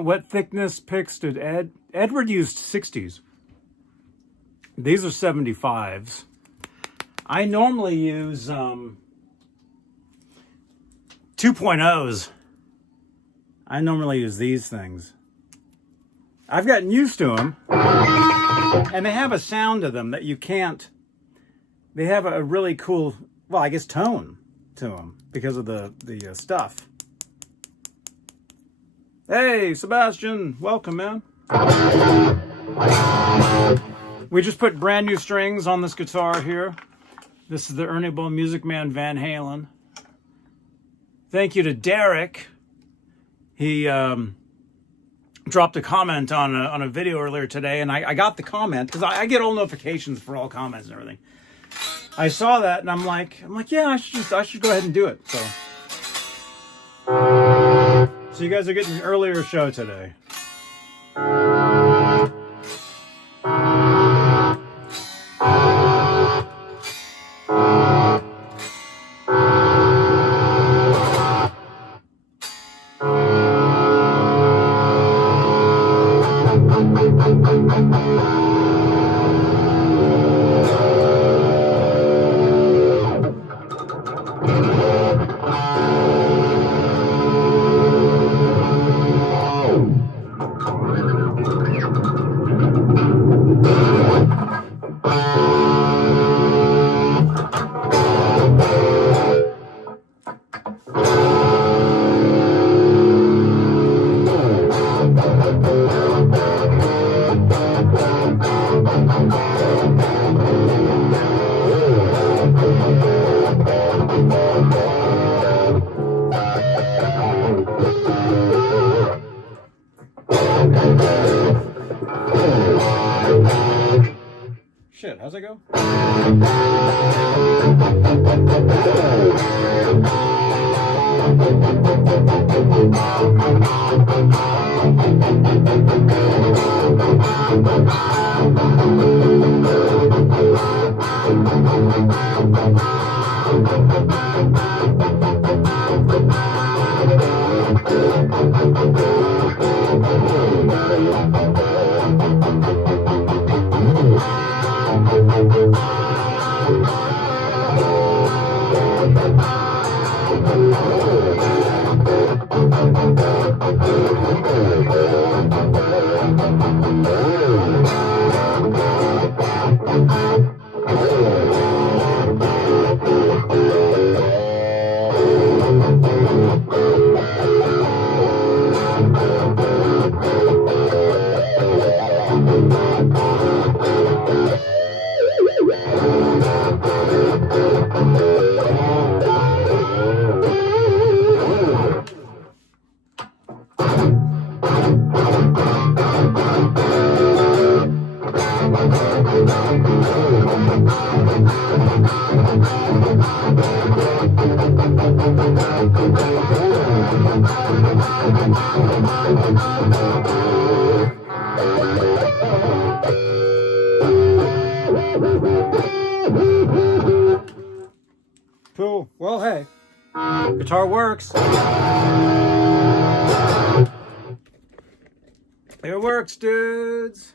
What thickness picks did Edward used 60s. These are 75s. I normally use 2.0s. I normally use these things. I've gotten used to them, and they have a sound to them that you can't. They have a really cool, well, I guess tone to them because of the stuff. Hey, Sebastian, welcome, man. We just put brand new strings on this guitar here. This is the Ernie Music Man Van Halen. Thank you to Derek. He dropped a comment on a video earlier today, and I got the comment because I get all notifications for all comments and everything. I saw that, and I'm like, yeah, I should go ahead and do it. So you guys are getting an earlier show today. Shit, how's it go? Cool. Well, hey, guitar works. It works, dudes.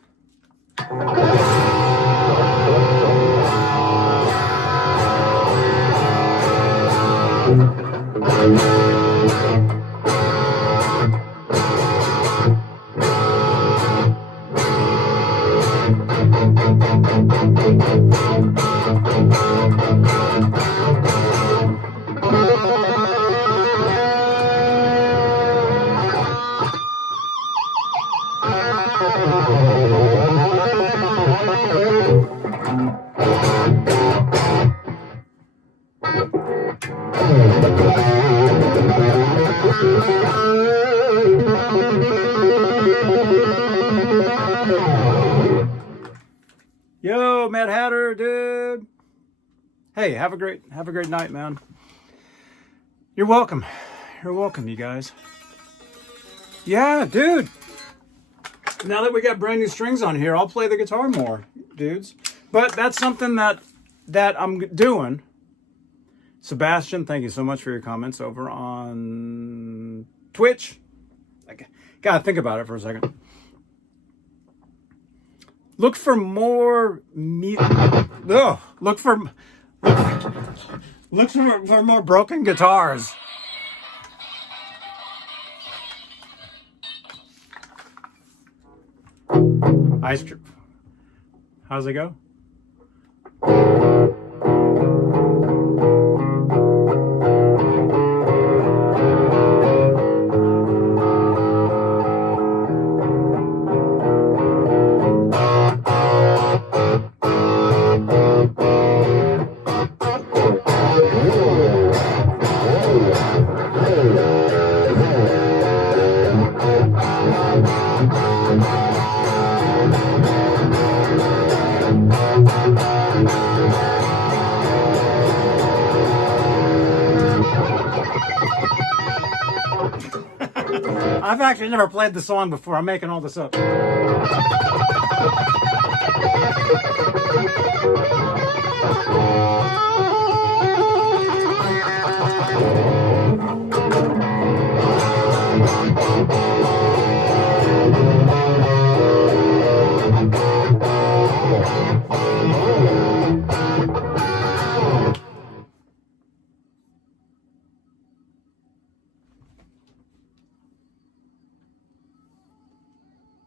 Yo, Mad Hatter, dude. Hey, have a great night, man. You're welcome. You're welcome, you guys. Yeah, dude. Now that we got brand new strings on here, I'll play the guitar more, dudes. But that's something that I'm doing. Sebastian, thank you so much for your comments over on Twitch. I gotta think about it for a second. Look for more look for more broken guitars. Ice cream. How's it go? I've actually never played the song before. I'm making all this up.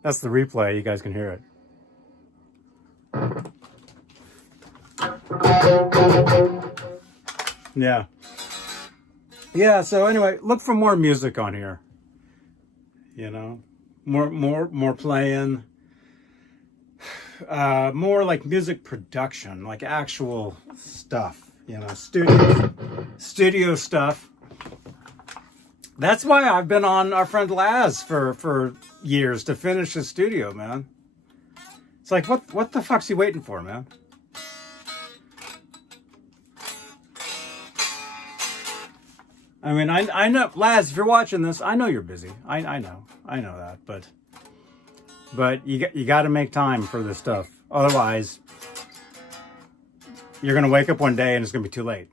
That's the replay. You guys can hear it. Yeah. Yeah, so anyway, look for more music on here. You know, more playing. More like music production, like actual stuff, you know, studio stuff. That's why I've been on our friend Laz for years to finish his studio, man. It's like, what the fuck's he waiting for, man? I mean, I know, Laz, if you're watching this, I know you're busy. I know that, but you got to make time for this stuff. Otherwise, you're gonna wake up one day and it's gonna be too late,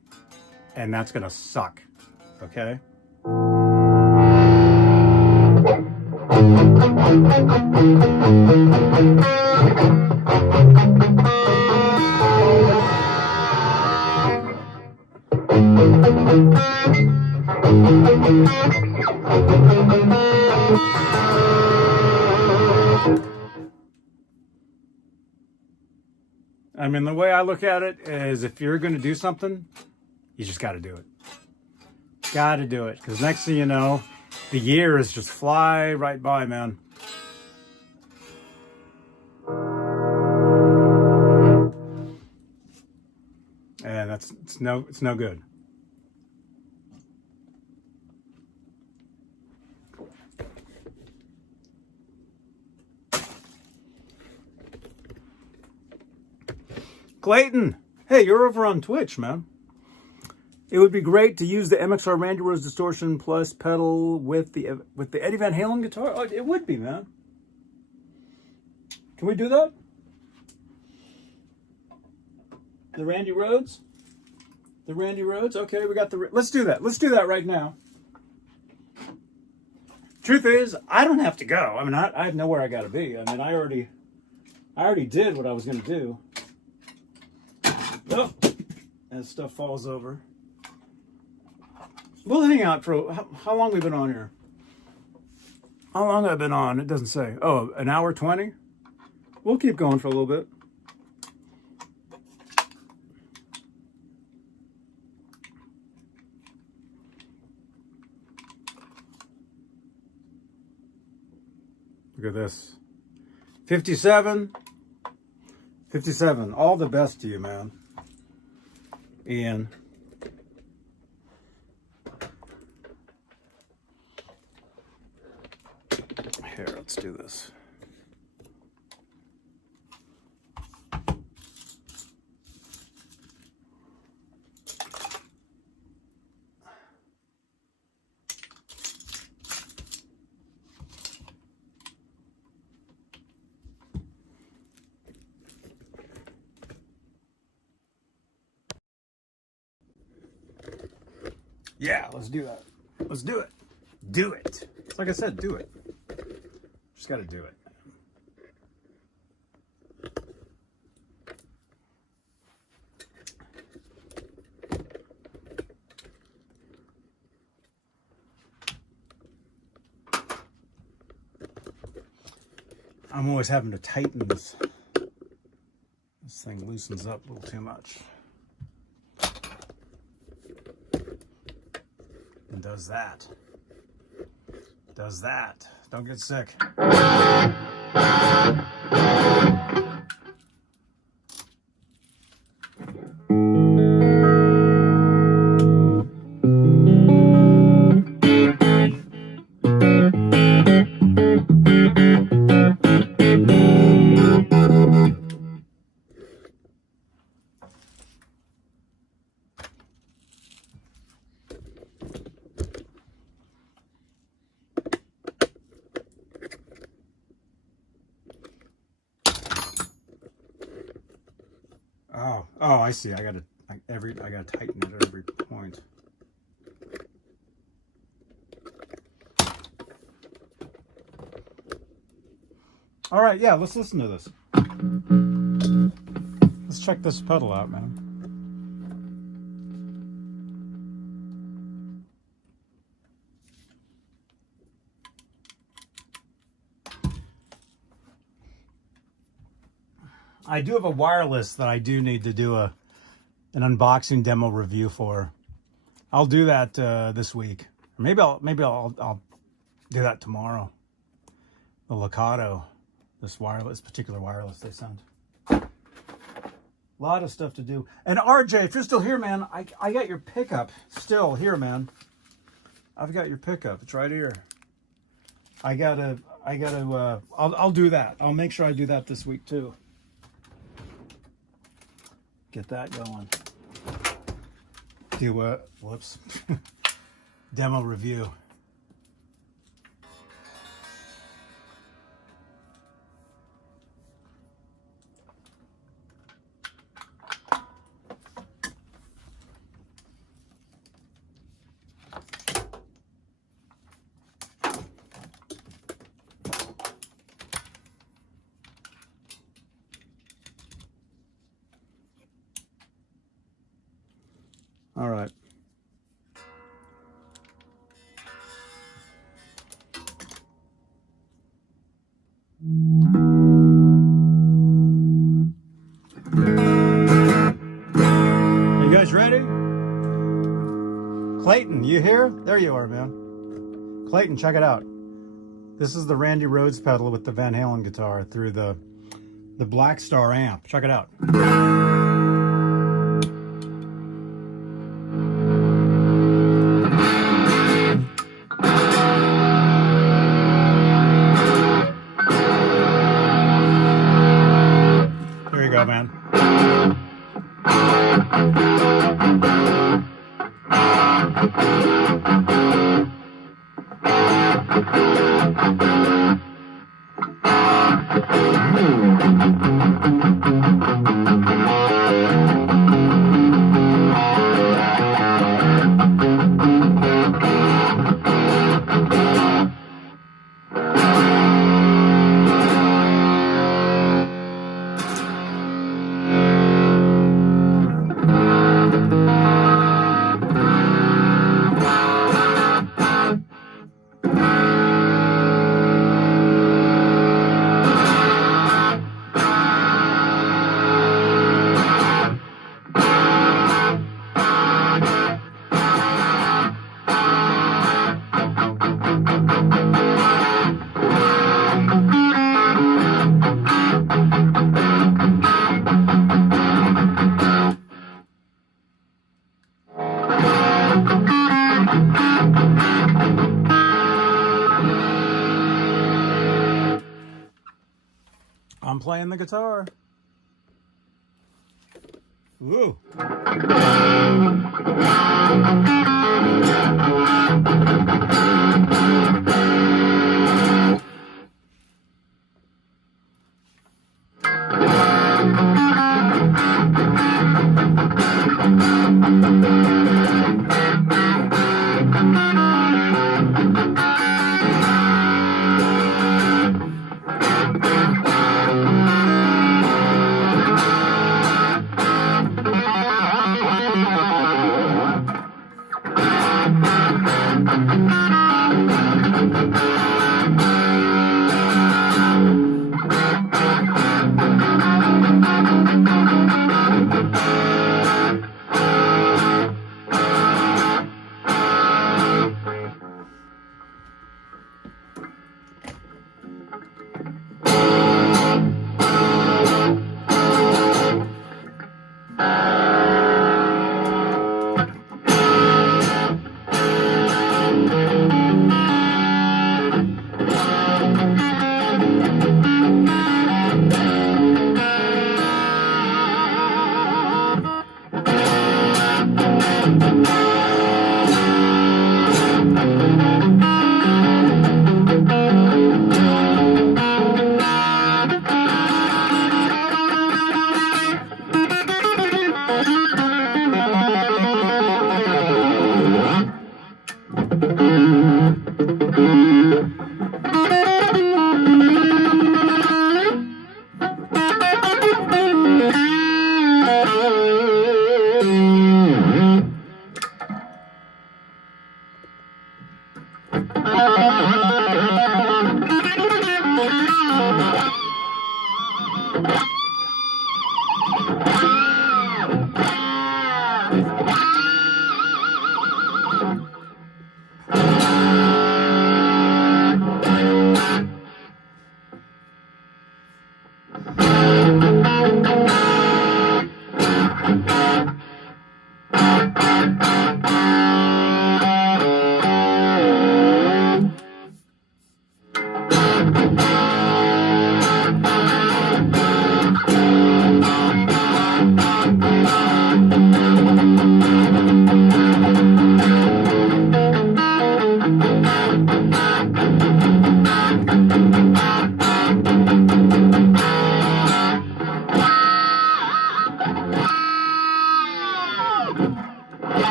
and that's gonna suck. Okay. I mean, the way I look at it is, if you're going to do something, you just got to do it. Got to do it. Because next thing you know, the years just fly right by, man. And it's no good. Clayton, hey, you're over on Twitch, man. It would be great to use the MXR Randy Rhoads Distortion Plus pedal with the Eddie Van Halen guitar. Oh, it would be, man. Can we do that? The Randy Rhoads? The Randy Rhoads? Okay, we got the... Let's do that. Let's do that right now. Truth is, I don't have to go. I mean, I know where I got to be. I mean, I already did what I was going to do. Oh, as stuff falls over. We'll hang out for... How long have we been on here? How long have I been on? It doesn't say. Oh, an hour 20? We'll keep going for a little bit. Look at this. 57. 57. All the best to you, man. Ian. Here, let's do this. Yeah, let's do that. Let's do it. Do it. It's like I said, do it. Just got to do it. I'm always having to tighten this. This thing loosens up a little too much. And does that. Does that. Don't get sick. Oh, I see. I gotta tighten it at every point. All right, yeah, let's listen to this. Let's check this pedal out, man. I do have a wireless that I do need to do an unboxing demo review for. I'll do that this week. Or maybe I'll do that tomorrow. The Lakato, this particular wireless they sent. A lot of stuff to do. And RJ, if you're still here, man, I got your pickup still here, man. I've got your pickup. It's right here. I'll do that. I'll make sure I do that this week too. Get that going. Do a, whoops, demo review. All right. Are you guys ready? Clayton, you here? There you are, man. Clayton, check it out. This is the Randy Rhoads pedal with the Van Halen guitar through the Black Star amp. Check it out. Man. I'm playing the guitar. Ooh.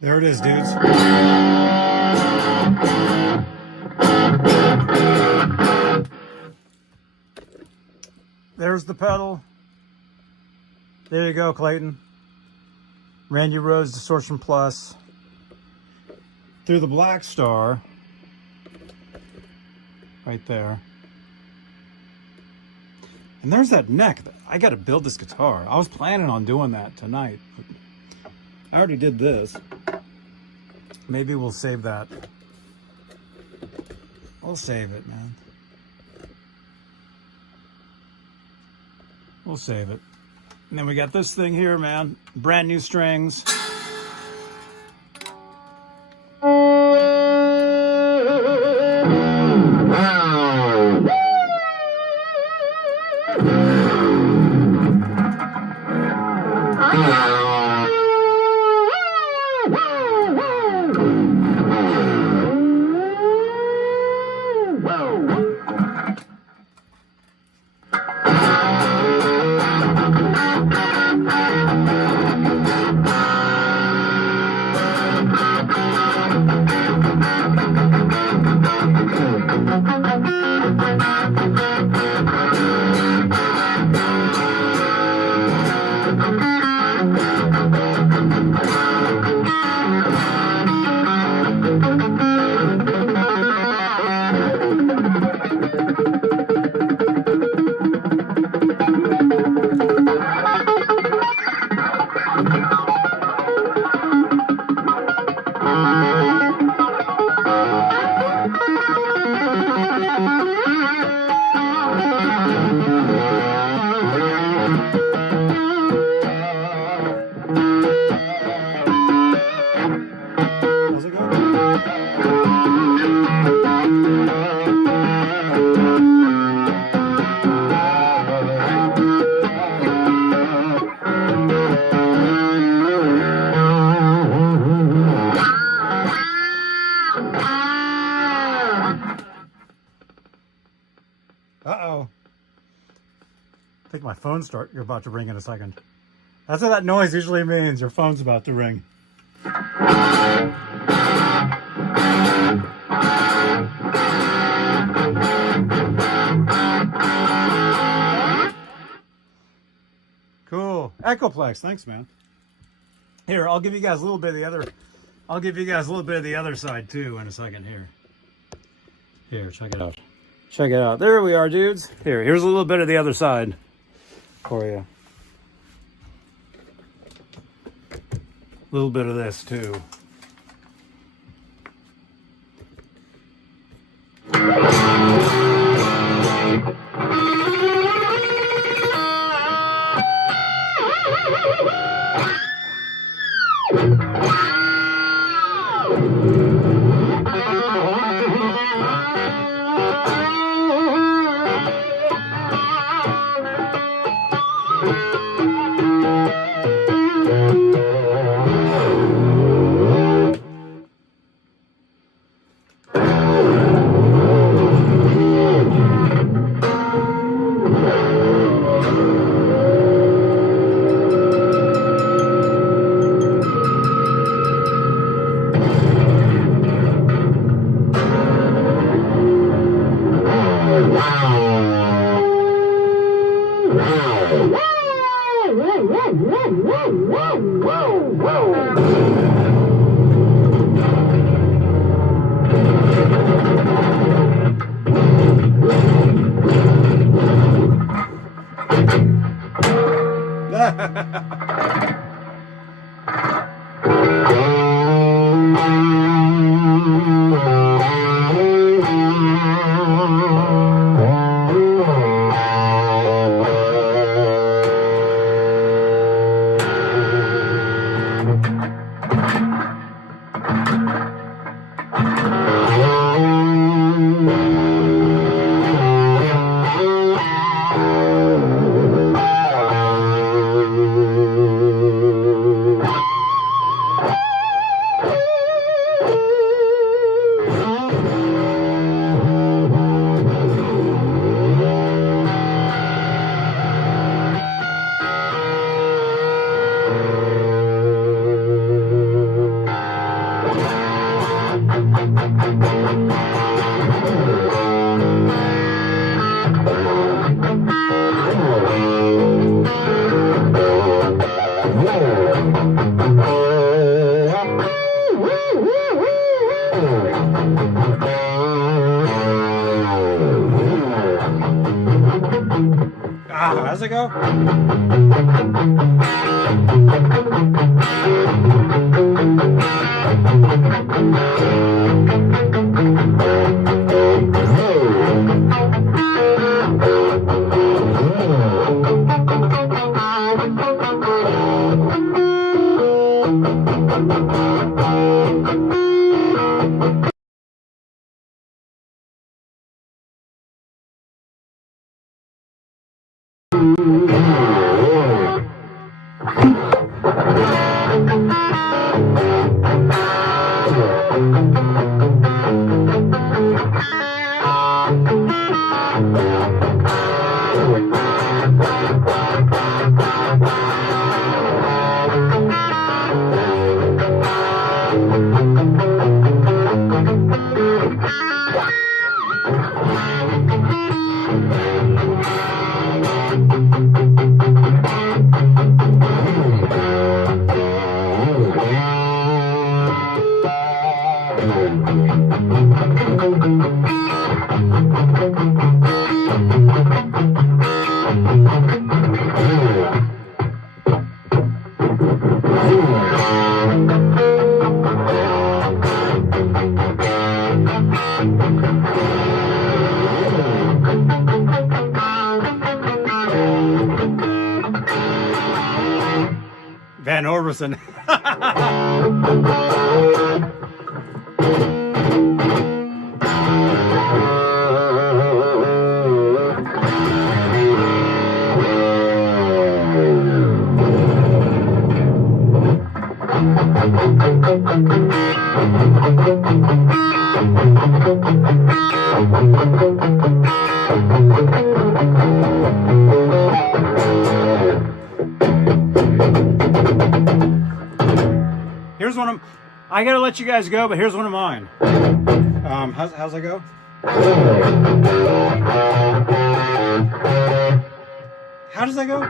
There it is, dudes. There's the pedal. There you go, Clayton. Randy Rhoads Distortion Plus. Through the Black Star. Right there. And there's that neck. I got to build this guitar. I was planning on doing that tonight. But I already did this. Maybe we'll save that. We'll save it, man. We'll save it. And then we got this thing here, man. Brand new strings. Uh-oh. I think my phone's you're about to ring in a second. That's what that noise usually means. Your phone's about to ring. Cool. Echoplex. Thanks, man. Here, I'll give you guys a little bit of the other. I'll give you guys a little bit of the other side too in a second. Here, check it out. Check it out. There we are, dudes. Here's a little bit of the other side for you. A little bit of this too. How's it go? Van Orbison. Here's one of, I gotta let you guys go, but here's one of mine. How's that go? How does that go?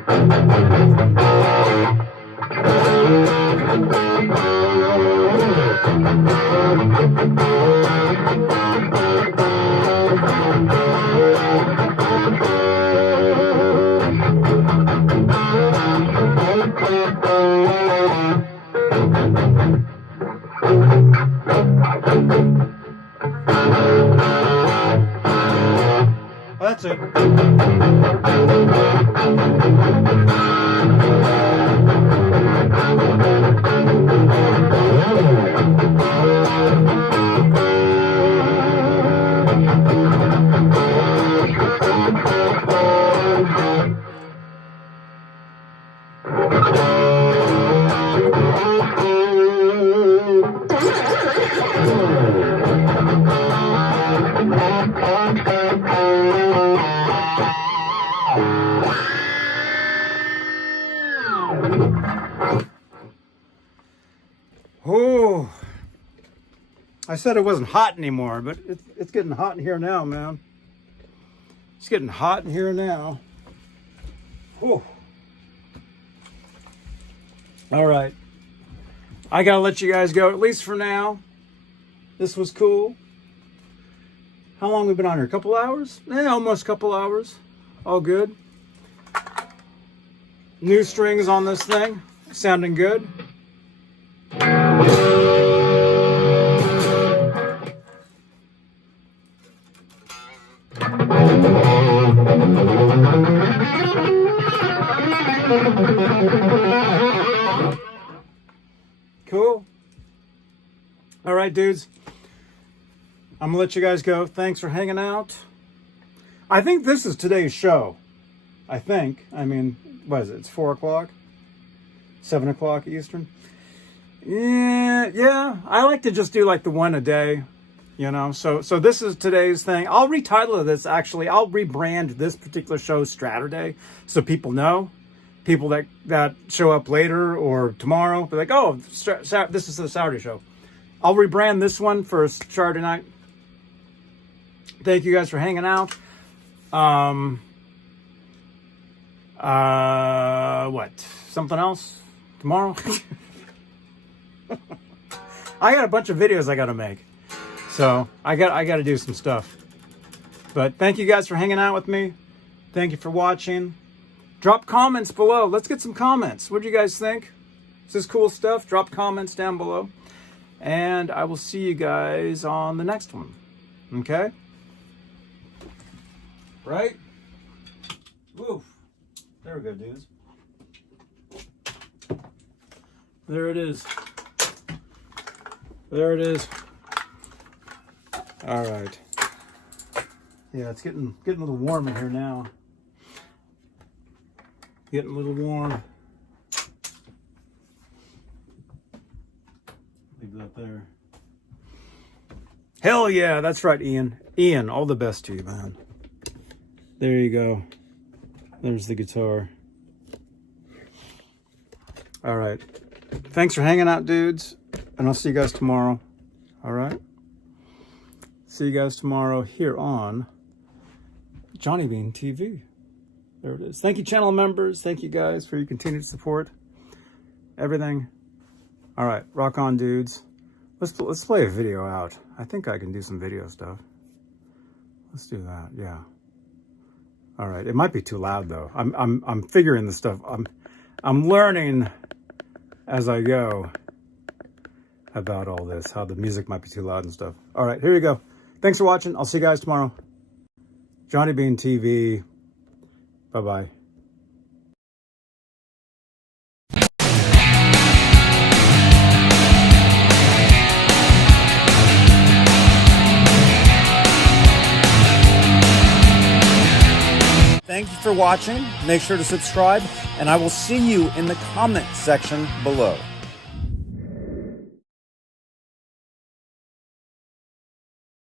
Oh, I said it wasn't hot anymore, but it's getting hot in here now, man. It's getting hot in here now. Oh. All right. I gotta let you guys go, at least for now. This was cool. How long have we been on here? A couple hours? Almost a couple hours. All good. New strings on this thing. Sounding good. Cool. All right, dudes. I'm gonna let you guys go. Thanks for hanging out. I think this is today's show. I mean, what is it? It's 4 o'clock? 7 o'clock Eastern? Yeah. I like to just do like the one a day, you know. So this is today's thing. I'll retitle this, actually. I'll rebrand this particular show Straturday so people know. People that show up later or tomorrow, be like, oh, this is the Saturday show. I'll rebrand this one for Straturday Night. Thank you guys for hanging out. What? Something else tomorrow? I got a bunch of videos I got to make, so I got to do some stuff. But thank you guys for hanging out with me. Thank you for watching. Drop comments below. Let's get some comments. What do you guys think? Is this cool stuff? Drop comments down below. And I will see you guys on the next one. Okay? Right? Woof. There we go, dudes. There it is. There it is. All right. Yeah, it's getting a little warm in here now. Getting a little warm. Leave that there. Hell yeah, that's right, Ian. Ian, all the best to you, man. There you go. There's the guitar. All right. Thanks for hanging out, dudes. And I'll see you guys tomorrow. All right? See you guys tomorrow here on Johnny Beane TV. There it is. Thank you, channel members. Thank you guys for your continued support. Everything. All right, rock on, dudes. Let's play a video out. I think I can do some video stuff. Let's do that. Yeah. All right. It might be too loud though. I'm figuring this stuff. I'm learning as I go about all this. How the music might be too loud and stuff. All right. Here we go. Thanks for watching. I'll see you guys tomorrow. Johnny Beane TV. Bye-bye. Thank you for watching. Make sure to subscribe, and I will see you in the comment section below.